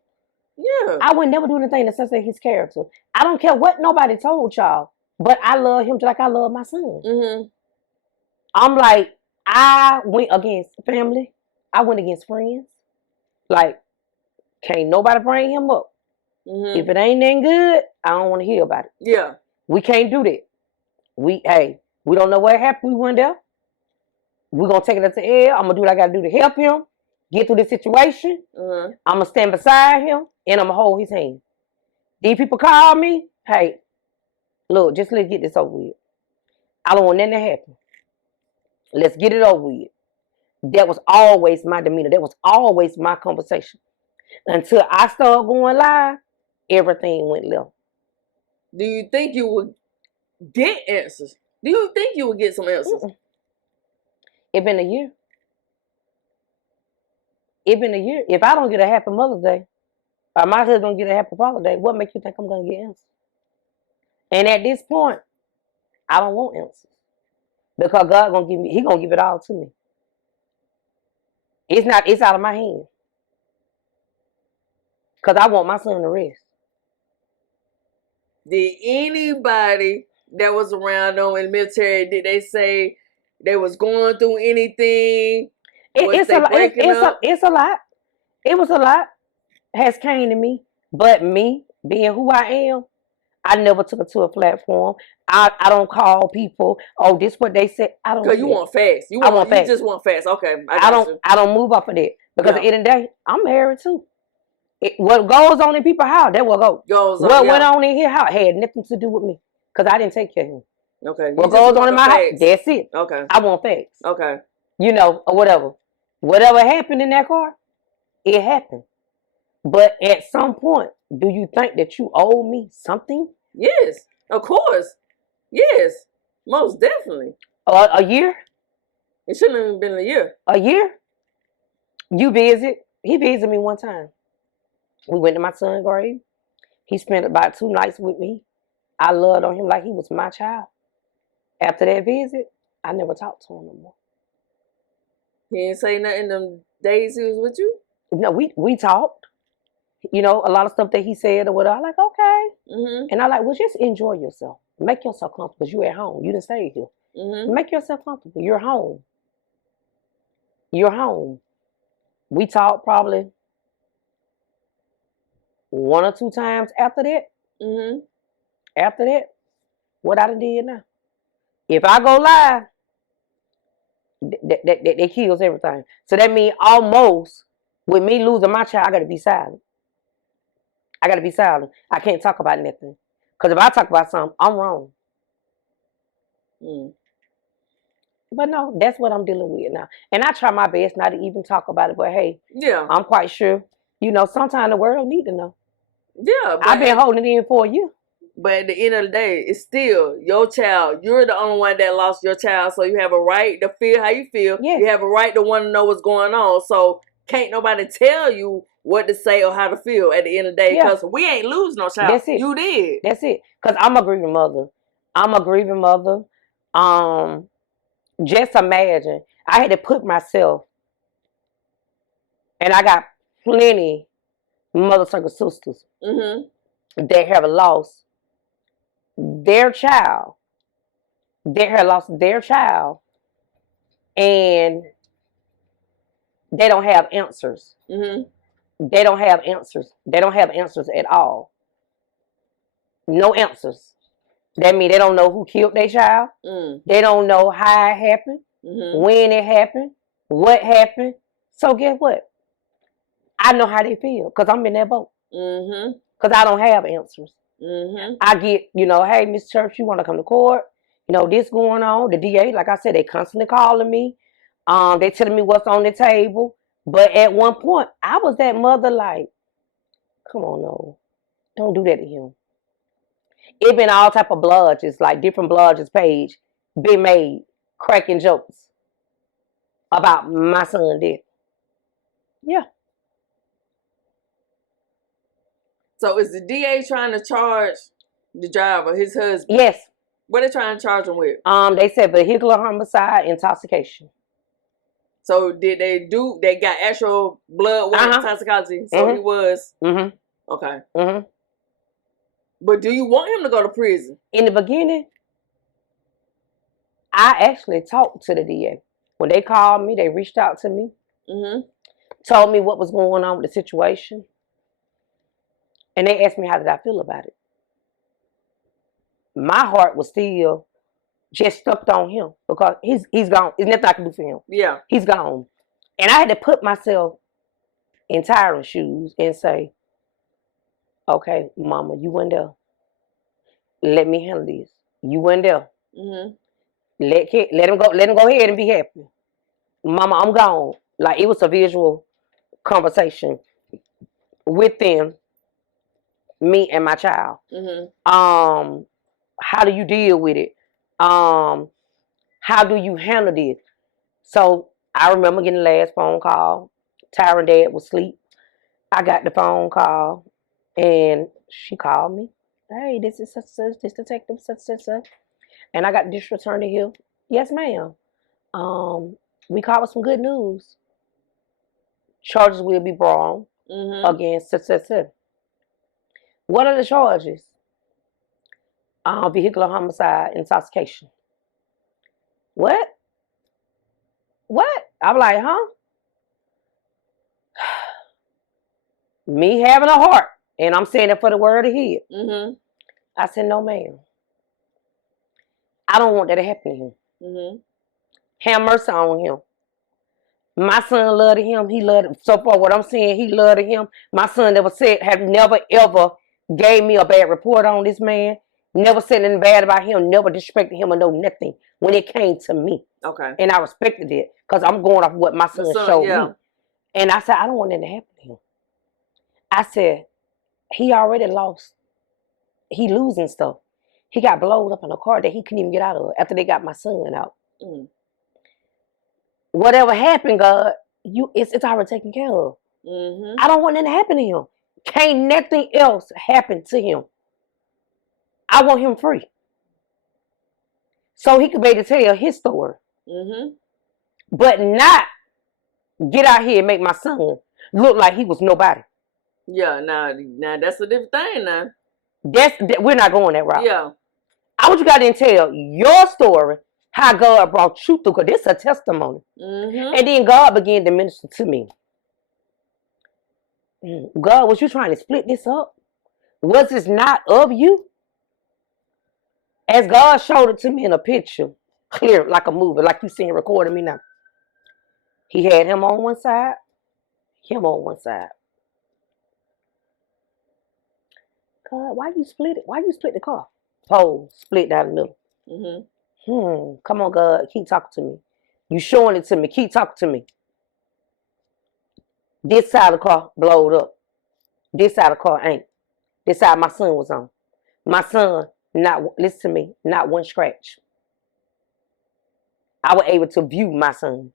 Yeah. I would never do anything to censor his character. I don't care what nobody told y'all. But I love him just like I love my son. Mm-hmm. I'm like, I went against family. I went against friends. Like, can't nobody bring him up. Mm-hmm. If it ain't that good, I don't want to hear about it. Yeah. We can't do that. We don't know what happened. We went there. We're going to take it up to air. I'm going to do what I got to do to help him get through this situation. Mm-hmm. I'm going to stand beside him, and I'm going to hold his hand. These people call me, hey, look, just let's get this over with. I don't want nothing to happen. Let's get it over with. That was always my demeanor. That was always my conversation. Until I started going live, everything went left. Do you think you would get answers? Do you think you would get some answers? It's been a year. It's been a year. If I don't get a happy Mother's Day, or my husband don't get a happy Father's Day, what makes you think I'm going to get answers? And at this point, I don't want answers. Because God gonna give me, He gonna give it all to me. It's out of my hands. Because I want my son to rest. Did anybody that was around them in the military, did they say they was going through anything? It's a lot. It was a lot. Has came to me. But me, being who I am, I never took it to a platform. I don't call people, oh, this what they said. I don't. Because you want facts. You just want facts. Okay. I don't move off of that. Because at the end of the day, I'm married too. What goes on in people's house, that what goes. What went on in his house had nothing to do with me. Because I didn't take care of him. Okay. What goes on in my house, that's it. Okay. I want facts. Okay. Or whatever. Whatever happened in that car, it happened. But at some point, do you think that you owe me something? Yes, of course. Yes, most definitely. A year? It shouldn't have even been a year. A year? You visit. He visited me one time. We went to my son's grave. He spent about 2 nights with me. I loved on him like he was my child. After that visit, I never talked to him no more. He didn't say nothing them days he was with you? No, we talked. A lot of stuff that he said or whatever. I'm like, okay. Mm-hmm. And I like, well, just enjoy yourself. Make yourself comfortable because you're at home. You didn't stay here. Mm-hmm. Make yourself comfortable. You're home. You're home. We talked probably 1 or 2 times after that. Mm-hmm. After that, what I done did now. If I go live, that kills everything. So that means almost with me losing my child, I got to be silent. I got to be silent. I can't talk about nothing. Because if I talk about something, I'm wrong. Mm. But no, that's what I'm dealing with now. And I try my best not to even talk about it. But hey, yeah, I'm quite sure. Sometimes the world need to know. Yeah. I've been holding it in for a year. But at the end of the day, it's still your child. You're the only one that lost your child. So you have a right to feel how you feel. Yes. You have a right to want to know what's going on. So can't nobody tell you what to say or how to feel at the end of the day. Because we ain't lose no child. That's it. You did. That's it. Because I'm a grieving mother. Just imagine. I had to put myself, and I got plenty mother circle sisters that have lost their child. They have lost their child, and they don't have answers. They don't have answers. They don't have answers at all. No answers. That means they don't know who killed their child. They don't know how it happened, when it happened, what happened. So guess what? I know how they feel because I'm in that boat. Because I don't have answers. I get, hey, Miss Church, you want to come to court? This going on. The DA, like I said, they constantly calling me. They telling me what's on the table. But at one point, I was that mother like, come on, no. Don't do that to him. It been all type of bludges, like different bludges page, been made, cracking jokes about my son's death. Yeah. So is the DA trying to charge the driver, his husband? Yes. What are they trying to charge him with? They said vehicular homicide, intoxication. So did they got actual blood work toxicology? So he was. Okay. But do you want him to go to prison? In the beginning, I actually talked to the DA. When they called me, they reached out to me, told me what was going on with the situation, and they asked me how did I feel about it. My heart was still just stuck on him because he's gone. There's nothing I can do for him. Yeah. He's gone. And I had to put myself in Tyren's shoes and say, okay, mama, you went there. Let me handle this. You went there. Let him go. Let him go ahead and be happy. Mama, I'm gone. Like, it was a visual conversation with them, me and my child. How do you deal with it? How do you handle this? So I remember getting the last phone call. Tyrens' dad was asleep. I got the phone call, and she called me. Hey, this is such this detective such. And I got the district attorney here. Yes, ma'am. We called with some good news. Charges will be brought against such. What are the charges? Vehicular homicide, intoxication. What? I'm like, huh? Me having a heart, and I'm saying it for the word to hear. I said, no, ma'am. I don't want that to happen to him. Have mercy on him. My son loved him. He loved, so far what I'm saying, he loved him. My son have never ever gave me a bad report on this man. Never said anything bad about him. Never disrespected him or no nothing when it came to me. Okay. And I respected it because I'm going off what my son showed me. And I said, I don't want that to happen to him. I said, he already lost. He losing stuff. He got blown up in a car that he couldn't even get out of after they got my son out. Whatever happened, God, it's already taken care of. I don't want that to happen to him. Can't nothing else happen to him. I want him free. So he could be able to tell his story. But not get out here and make my son look like he was nobody. Yeah, now that's a different thing now. We're not going that route. Yeah. I want you guys to tell your story, how God brought you through, because this is a testimony. And then God began to minister to me. God, was you trying to split this up? Was this not of you? As God showed it to me in a picture, clear like a movie, like you seen recording me now. He had him on one side, him on one side. God, why you split it? Why you split the car? Pole split down the middle. Come on, God, keep talking to me. You showing it to me. Keep talking to me. This side of the car blowed up. This side of the car ain't. This side my son was on. My son, listen to me, not one scratch. I was able to view my son.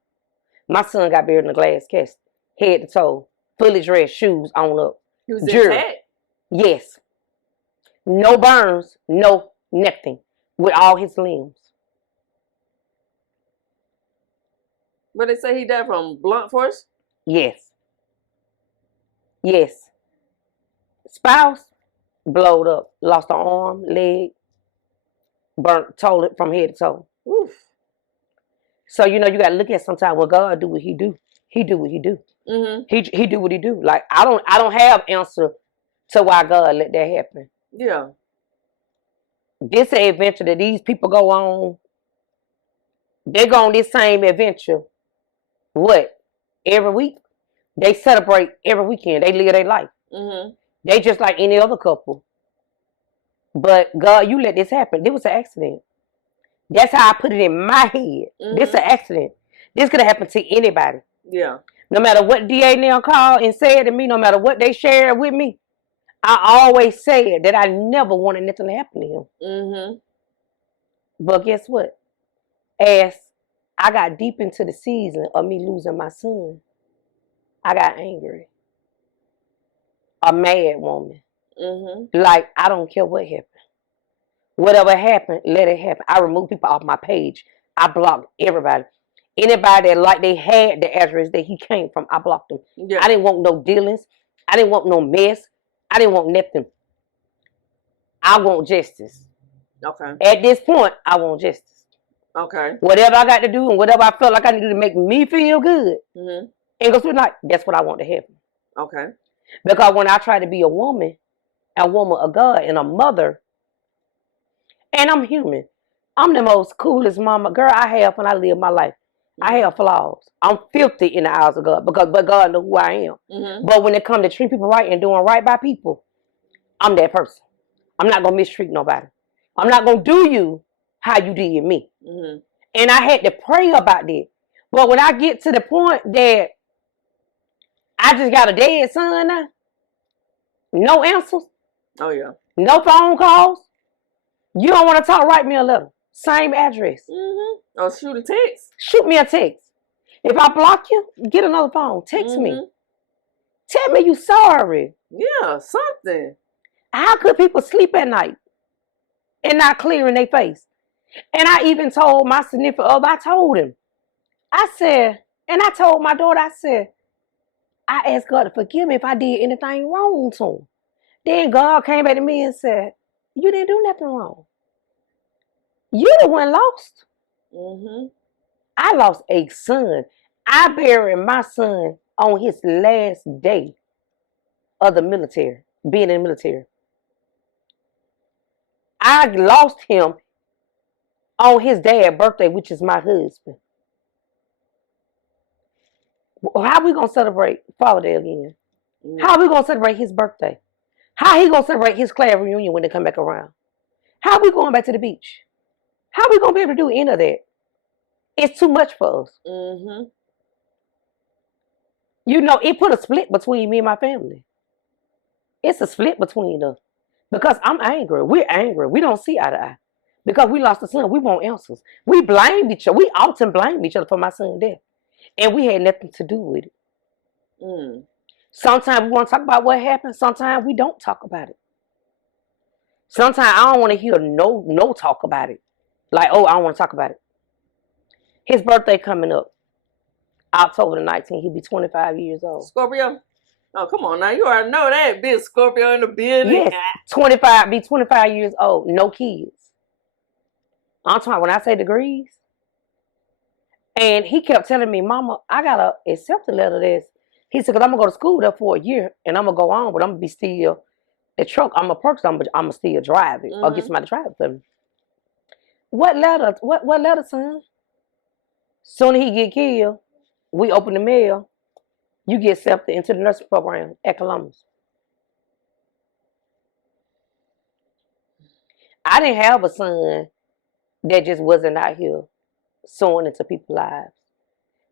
My son got buried in a glass casket, head to toe, fully dressed, shoes on up. He was intact? Yes. No burns, no nothing, with all his limbs. What they say he died from blunt force? Yes. Yes. Spouse, blowed up, lost an arm, leg, burnt, told it from head to toe. Oof. So, you got to look at sometimes when God do what he do. He do what he do. He do what he do. Like, I don't have answer to why God let that happen. Yeah. This adventure that these people go on, they go on this same adventure. What? Every week? They celebrate every weekend. They live their life. They just like any other couple. But God, you let this happen. This was an accident. That's how I put it in my head. This is an accident. This could have happened to anybody. Yeah. No matter what DA now called and said to me, no matter what they shared with me, I always said that I never wanted nothing to happen to him. But guess what? As I got deep into the season of me losing my son, I got angry. A mad woman. Like, I don't care what happened. Whatever happened, let it happen. I removed people off my page. I blocked everybody. Anybody that like they had the address that he came from, I blocked them. Yeah. I didn't want no dealings. I didn't want no mess. I didn't want nothing. I want justice. Okay. At this point, I want justice. Okay. Whatever I got to do and whatever I feel like I need to do to make me feel good. Mm-hmm. And go through the night. That's what I want to happen. Okay. Because when I try to be a woman of God, and a mother, and I'm human, I'm the most coolest mama girl I have when I live my life. I have flaws. I'm filthy in the eyes of God but God knows who I am. Mm-hmm. But when it comes to treating people right and doing right by people, I'm that person. I'm not gonna mistreat nobody. I'm not gonna do you how you did me. Mm-hmm. And I had to pray about that. But when I get to the point that I just got a dead son now, no answers. Oh yeah. No phone calls. You don't want to talk, write me a letter. Same address. Mm-hmm. Or shoot a text. Shoot me a text. If I block you, get another phone. Text me. Tell me you sorry. Yeah, something. How could people sleep at night and not clear in their face? And I even told my significant other, I told him. I said, and I told my daughter, I said, I asked God to forgive me if I did anything wrong to him. Then God came back to me and said, you didn't do nothing wrong. You the one lost. Mm-hmm. I lost a son. I buried my son on his last day of the military, being in the military. I lost him on his dad's birthday, which is my husband. How we going to celebrate Father Day again? Mm-hmm. How we going to celebrate his birthday? How he going to celebrate his class reunion when they come back around? How we going back to the beach? How we going to be able to do any of that? It's too much for us. Mm-hmm. You know, it put a split between me and my family. It's a split between us. Because I'm angry. We're angry. We don't see eye to eye. Because we lost a son. We want answers. We blame each other. We often blame each other for my son's death. And we had nothing to do with it. Mm. Sometimes we want to talk about what happened. Sometimes we don't talk about it. Sometimes I don't want to hear no talk about it. Like, oh, I don't want to talk about it. His birthday coming up. October the 19th. He'll be 25 years old. Scorpio? Oh, come on now. You already know that. Big Scorpio in the building. Yes. 25 years old. No kids. I'm talking when I say degrees. And he kept telling me, Mama, I got to accept the letter this. He said, because I'm going to go to school there for a year and I'm going to go on, but I'm going to be still the truck. I'm a purchase, I'm going to still drive it or get somebody to drive it for me. What letter? What letter, son? Soon as he get killed, we open the mail. You get accepted into the nursing program at Columbus. I didn't have a son that just wasn't out here sowing into people's lives.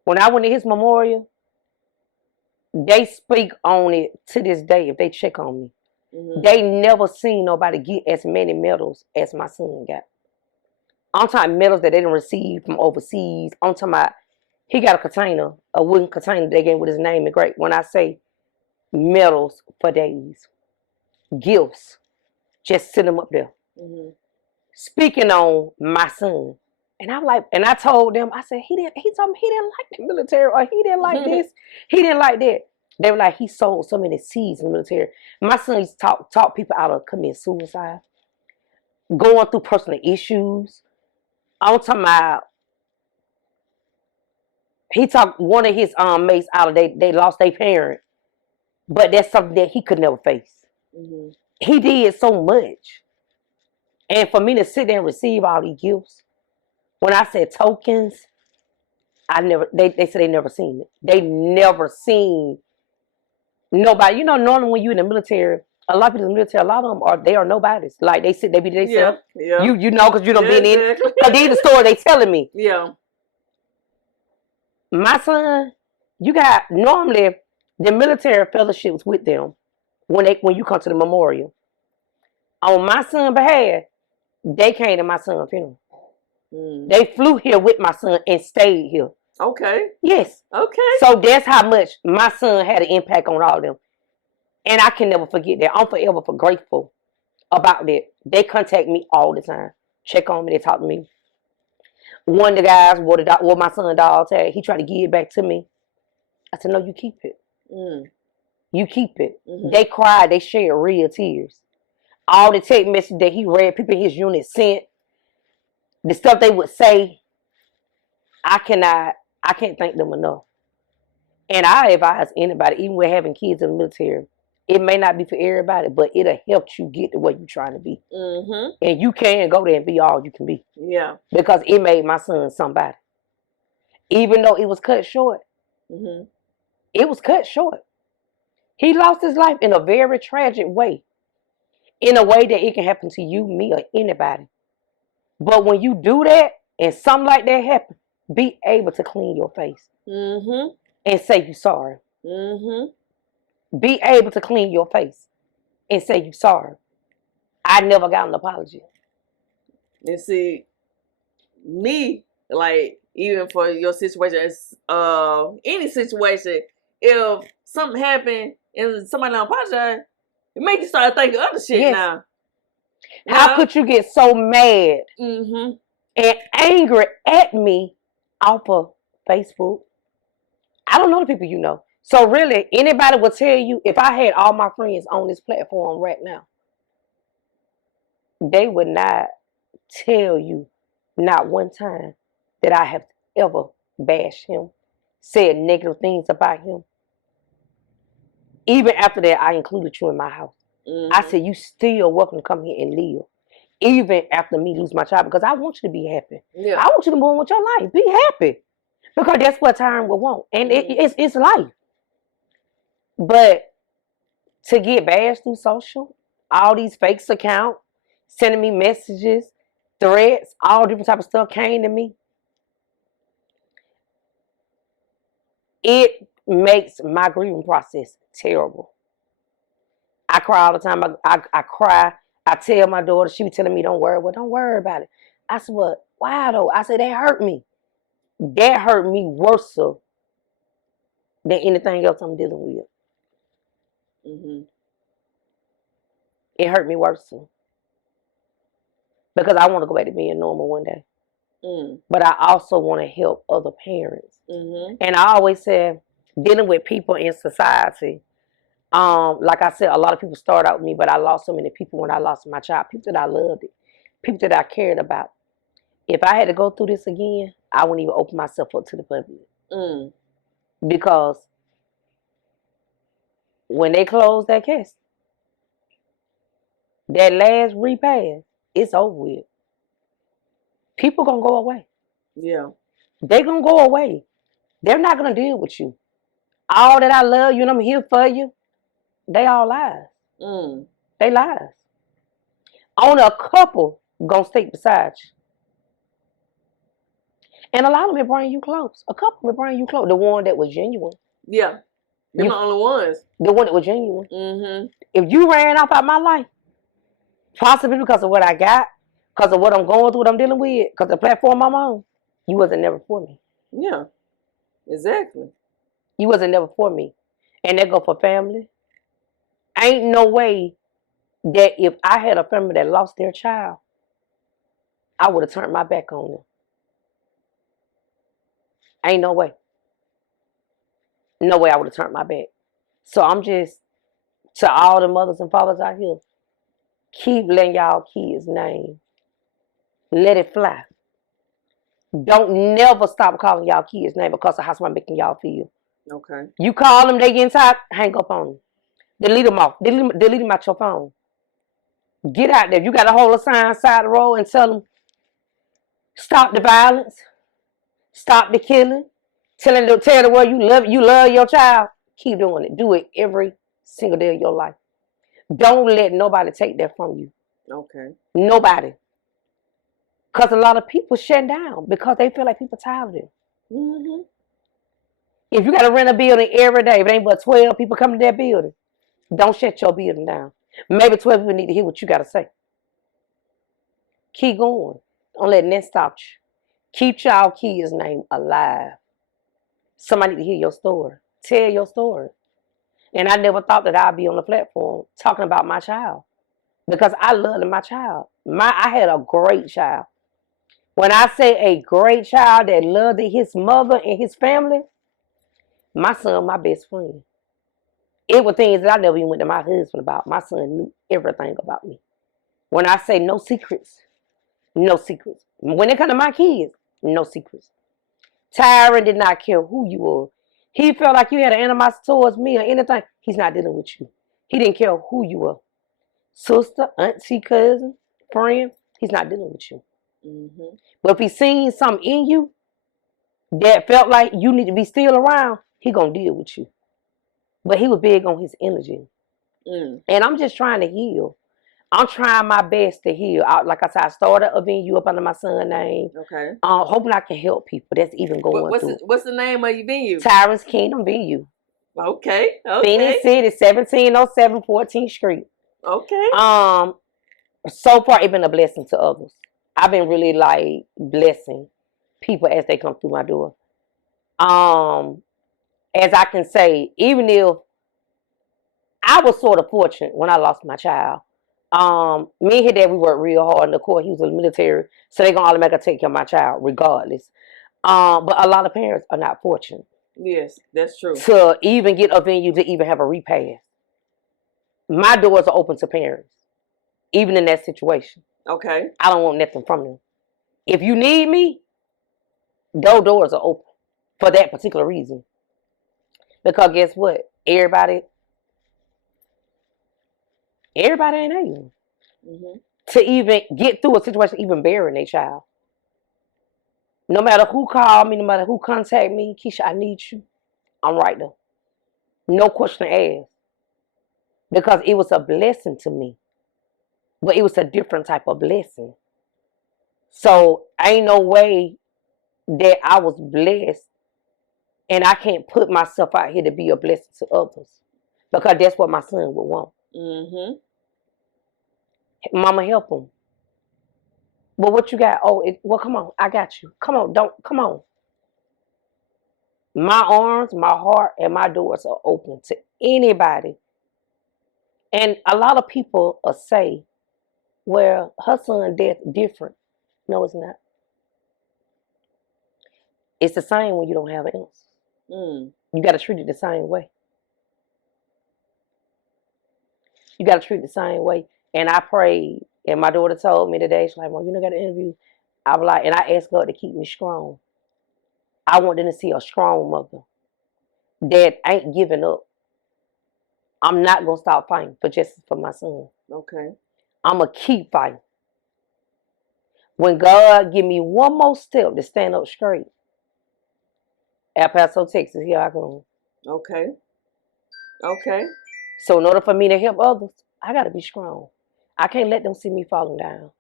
When I went to his memorial, they speak on it to this day if they check on me. Mm-hmm. They never seen nobody get as many medals as my son got. I'm talking medals that they didn't receive from overseas. I'm talking about he got a container, a wooden container they gave with his name and great. When I say medals for days, gifts, just sit them up there. Mm-hmm. Speaking on my son. And I'm like, and I told them, I said, he told me he didn't like the military or he didn't like this. He didn't like that. They were like, he sold so many seeds in the military. My son used to talk people out of committing suicide, going through personal issues. I'm talking about, he talked one of his mates out of they lost their parent. But that's something that he could never face. Mm-hmm. He did so much. And for me to sit there and receive all these gifts, when I said tokens, they said they never seen it. They never seen nobody. You know, normally when you're in the military, a lot of people in the military, a lot of them they are nobodies. Like they be themselves. Yeah. You know, because you don't be in it. But these are the story they telling me. Yeah. My son, you got normally the military fellowships with them when you come to the memorial. On my son's behalf, they came to my son's funeral. Mm. They flew here with my son and stayed here. Okay. Yes. Okay. So that's how much my son had an impact on all of them. And I can never forget that. I'm forever grateful about that. They contact me all the time. Check on me. They talk to me. One of the guys wore my son's dog tag. He tried to give it back to me. I said, no, you keep it. Mm. You keep it. Mm-hmm. They cried. They shed real tears. all the text messages that he read, people in his unit sent, the stuff they would say, I can't thank them enough. And I advise anybody, even with having kids in the military, it may not be for everybody, but it'll help you get to where you're trying to be. Mm-hmm. And you can go there and be all you can be. Yeah. Because it made my son somebody. Even though it was cut short. Mm-hmm. It was cut short. He lost his life in a very tragic way. In a way that it can happen to you, me, or anybody. But when you do that, and something like that happen, be able to clean your face. Mm-hmm. And say you're sorry. Mm-hmm. Be able to clean your face and say you're sorry. I never got an apology. And see, me, like, even for your situation, any situation, if something happened and somebody don't apologize, it makes you start thinking other shit now. How could you get so mad and angry at me off of Facebook? I don't know the people you know. So really, anybody will tell you, if I had all my friends on this platform right now, they would not tell you not one time that I have ever bashed him, said negative things about him. Even after that, I included you in my house. Mm-hmm. I said, you still welcome to come here and live. Even after me lose my child, because I want you to be happy. Yeah. I want you to move on with your life. Be happy. Because that's what Tyren will want. And it's life. But to get bashed through social, all these fakes accounts, sending me messages, threats, all different type of stuff came to me. It makes my grieving process terrible. I cry all the time. I cry. I tell my daughter, she was telling me, don't worry. Well, don't worry about it. I said, well, why though? I said, that hurt me. That hurt me worse than anything else I'm dealing with. Mm-hmm. It hurt me worse. Because I want to go back to being normal one day. Mm. But I also want to help other parents. Mm-hmm. And I always said, dealing with people in society, like I said, a lot of people start out with me, but I lost so many people when I lost my child. People that I loved, people that I cared about. If I had to go through this again, I wouldn't even open myself up to the public. Mm. Because when they close that case, that last repass, it's over with. People gonna go away. Yeah. They gonna go away. They're not gonna deal with you. All that I love you and I'm here for you, they all lies. Mm. They lies. Only a couple gonna stick beside you. And a lot of them bring you close. A couple will bring you close. The one that was genuine. Yeah. They're the only ones. The one that was genuine. Mm-hmm. If you ran off out my life, possibly because of what I got, because of what I'm going through, what I'm dealing with, because the platform I'm on, you wasn't never for me. Yeah. Exactly. You wasn't never for me. And that go for family. Ain't no way that if I had a family that lost their child, I would have turned my back on them. Ain't no way. No way I would have turned my back. So I'm just, to all the mothers and fathers out here, keep letting y'all kids' name. Let it fly. Don't never stop calling y'all kids' name because of how somebody making y'all feel. Okay. You call them, they getting tired, hang up on them. Delete them off. Delete them out your phone. Get out there. You got to hold a sign side the road and tell them, stop the violence. Stop the killing. Tell the world you love your child. Keep doing it. Do it every single day of your life. Don't let nobody take that from you. Okay. Nobody. Because a lot of people shut down because they feel like people tired of them. Mm-hmm. If you got to rent a building every day, if it ain't but 12 people come to that building, don't shut your building down. Maybe 12 people need to hear what you got to say. Keep going. Don't let that stop you. Keep y'all kids' name alive. Somebody need to hear your story. Tell your story. And I never thought that I'd be on the platform talking about my child. Because I loved my child. I had a great child. When I say a great child that loved his mother and his family, my son, my best friend. It were things that I never even went to my husband about. My son knew everything about me. When I say no secrets, no secrets. When it comes to my kids, no secrets. Tyren did not care who you were. He felt like you had an animosity towards me or anything. He's not dealing with you. He didn't care who you were. Sister, auntie, cousin, friend, he's not dealing with you. Mm-hmm. But if he's seen something in you that felt like you need to be still around, he gonna deal with you. But he was big on his energy. And I'm just trying to heal. I'm trying my best to heal. Like I said, I started a venue up under my son's name. Okay. Hoping I can help people that's even going through. What's the name of your venue? Tyrens Kingdom Venue. Okay. Phoenix City, 1707 14th Street. Okay. So far, it's been a blessing to others. I've been really like blessing people as they come through my door. As I can say, even if I was sort of fortunate when I lost my child. Me and his dad, we worked real hard. And of course, he was in the military, so they're going to automatically take care of my child regardless. But a lot of parents are not fortunate. Yes, that's true. To even get a venue, to even have a repast. My doors are open to parents, even in that situation. Okay. I don't want nothing from them. If you need me, those doors are open for that particular reason. Because guess what? Everybody ain't able to even get through a situation, even burying their child. No matter who called me, no matter who contact me, Keisha, I need you. I'm right there. No question asked. Because it was a blessing to me. But it was a different type of blessing. So ain't no way that I was blessed and I can't put myself out here to be a blessing to others. Because that's what my son would want. Mm-hmm. Mama, help him. Well, what you got? Oh, well, come on. I got you. Come on. My arms, my heart, and my doors are open to anybody. And a lot of people say, well, her son's death different. No, it's not. It's the same when you don't have else. You got to treat it the same way. You got to treat it the same way. And I prayed, and my daughter told me today, she's like, well, you know, got an interview. I was like, and I asked God to keep me strong. I want them to see a strong mother that ain't giving up. I'm not going to stop fighting for justice for my son. Okay. I'm going to keep fighting. When God give me one more step to stand up straight, El Paso, Texas, here I come. Okay. Okay. So in order for me to help others, I got to be strong. I can't let them see me falling down,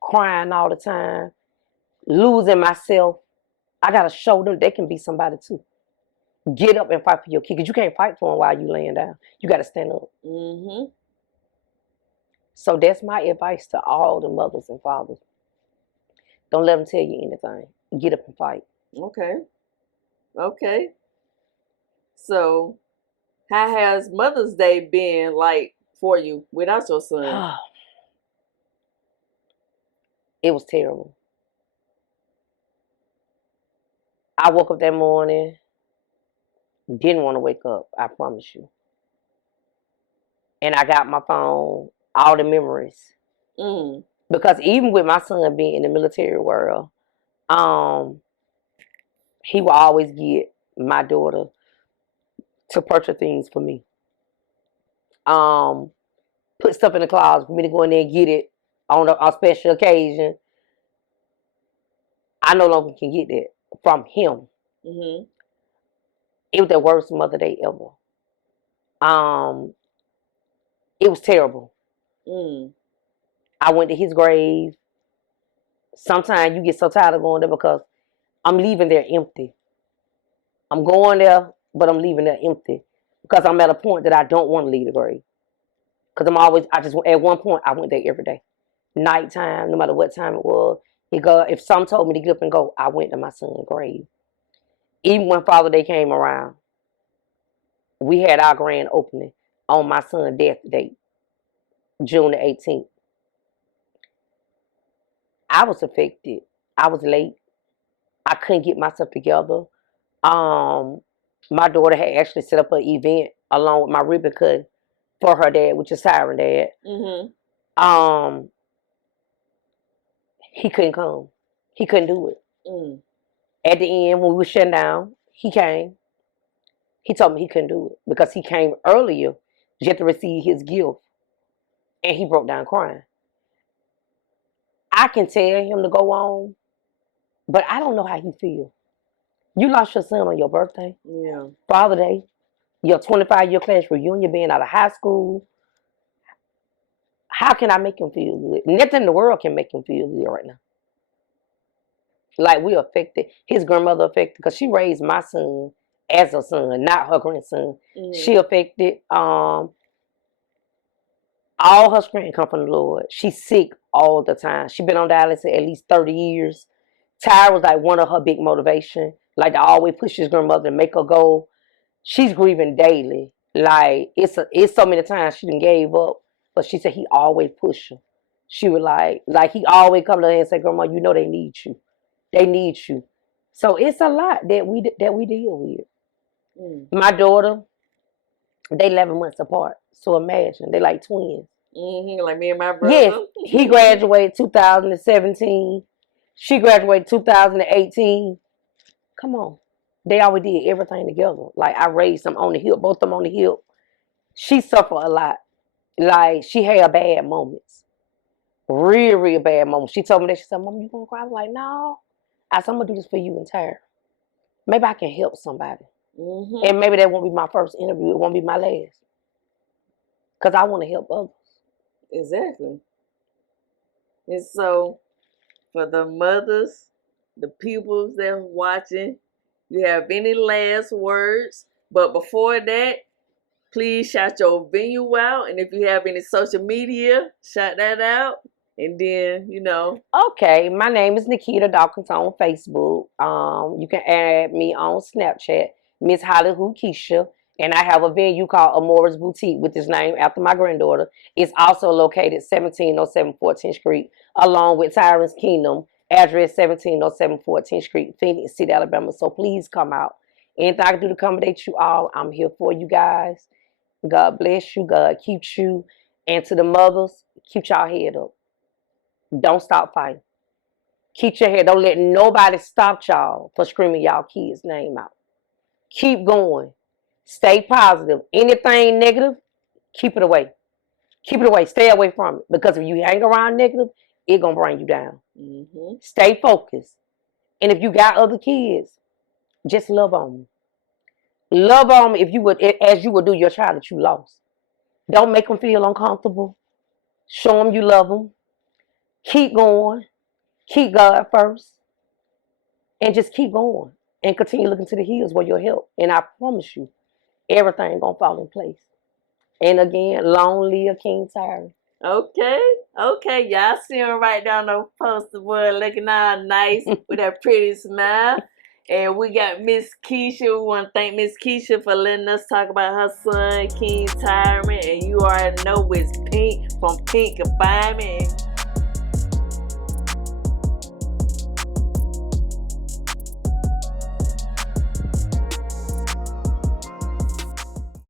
crying all the time, losing myself. I got to show them they can be somebody too. Get up and fight for your kid, because you can't fight for them while you laying down. You got to stand up. Mm-hmm. So that's my advice to all the mothers and fathers. Don't let them tell you anything. Get up and fight. Okay. Okay. So how has Mother's Day been like for you without your son? It was terrible. I woke up that morning, didn't want to wake up, I promise you. And I got my phone, all the memories. Because even with my son being in the military world, he will always get my daughter to purchase things for me. Put stuff in the closet for me to go in there and get it on a special occasion. I no longer can get that from him. Mm-hmm. It was the worst Mother Day ever. It was terrible. I went to his grave. Sometimes you get so tired of going there because I'm leaving there empty. I'm going there, but I'm leaving there empty because I'm at a point that I don't want to leave the grave. Because at one point, I went there every day. Nighttime, no matter what time it was. If some told me to get up and go, I went to my son's grave. Even when Father Day came around, we had our grand opening on my son's death date, June the 18th. I was affected. I was late. I couldn't get myself together. My daughter had actually set up an event along with my ribbon cutting for her dad, which is Tyren Dad. Mm-hmm. He couldn't come. He couldn't do it. Mm. At the end, when we were shutting down, he came. He told me he couldn't do it because he came earlier just to receive his gift. And he broke down crying. I can tell him to go on, but I don't know how he feels. You lost your son on your birthday, Father's Day, your 25-year class reunion, being out of high school. How can I make him feel good? Nothing in the world can make him feel good right now. Like, we affected, his grandmother affected, because she raised my son as a son, not her grandson. She affected, all her strength come from the Lord. She's sick all the time. She's been on dialysis at least 30 years. Tyre was like one of her big motivation, like to always push his grandmother to make her go. She's grieving daily. Like, it's so many times she done gave up, but she said he always pushed her. She was like he always come to her and say, Grandma, you know they need you. They need you. So it's a lot that we deal with. My daughter, they 11 months apart. So imagine, they like twins. Like me and my brother. Yes, he graduated 2017. She graduated 2018. Come on. They always did everything together. Like, I raised them on the hip, both of them on the hip. She suffered a lot. Like, she had bad moments. Real, real bad moments. She told me that. She said, Mom, you gonna cry? I was like, no. I said, I'm gonna do this for you and Tyre. Maybe I can help somebody. And maybe that won't be my first interview. It won't be my last. Because I want to help others. Exactly. And so, for the mothers, the people that are watching, you have any last words? But before that, please shout your venue out. And if you have any social media, shout that out. And then, Okay, my name is Nikita Dawkins on Facebook. You can add me on Snapchat, Miss Hollywood Keisha. And I have a venue called Amora's Boutique with this name after my granddaughter. It's also located 1707 14th Street, along with Tyrens Kingdom, address 1707 14th Street, Phoenix City, Alabama. So please come out. Anything I can do to accommodate you all, I'm here for you guys. God bless you. God keep you. And to the mothers, keep y'all head up. Don't stop fighting. Keep your head. Don't let nobody stop y'all for screaming y'all kids' name out. Keep going. Stay positive. Anything negative, keep it away. Keep it away. Stay away from it. Because if you hang around negative, it's going to bring you down. Stay focused. And if you got other kids, just love on them. Love on them if you would, as you would do your child that you lost. Don't make them feel uncomfortable. Show them you love them. Keep going. Keep God first. And just keep going. And continue looking to the hills where you'll help. And I promise you, everything gonna fall in place. And again, long live King Tyren. Okay. Y'all see him right down the poster, boy, looking all nice with that pretty smile. And we got Miss Keisha. We want to thank Miss Keisha for letting us talk about her son, King Tyren. And you already know it's Pink from Pink Confinement.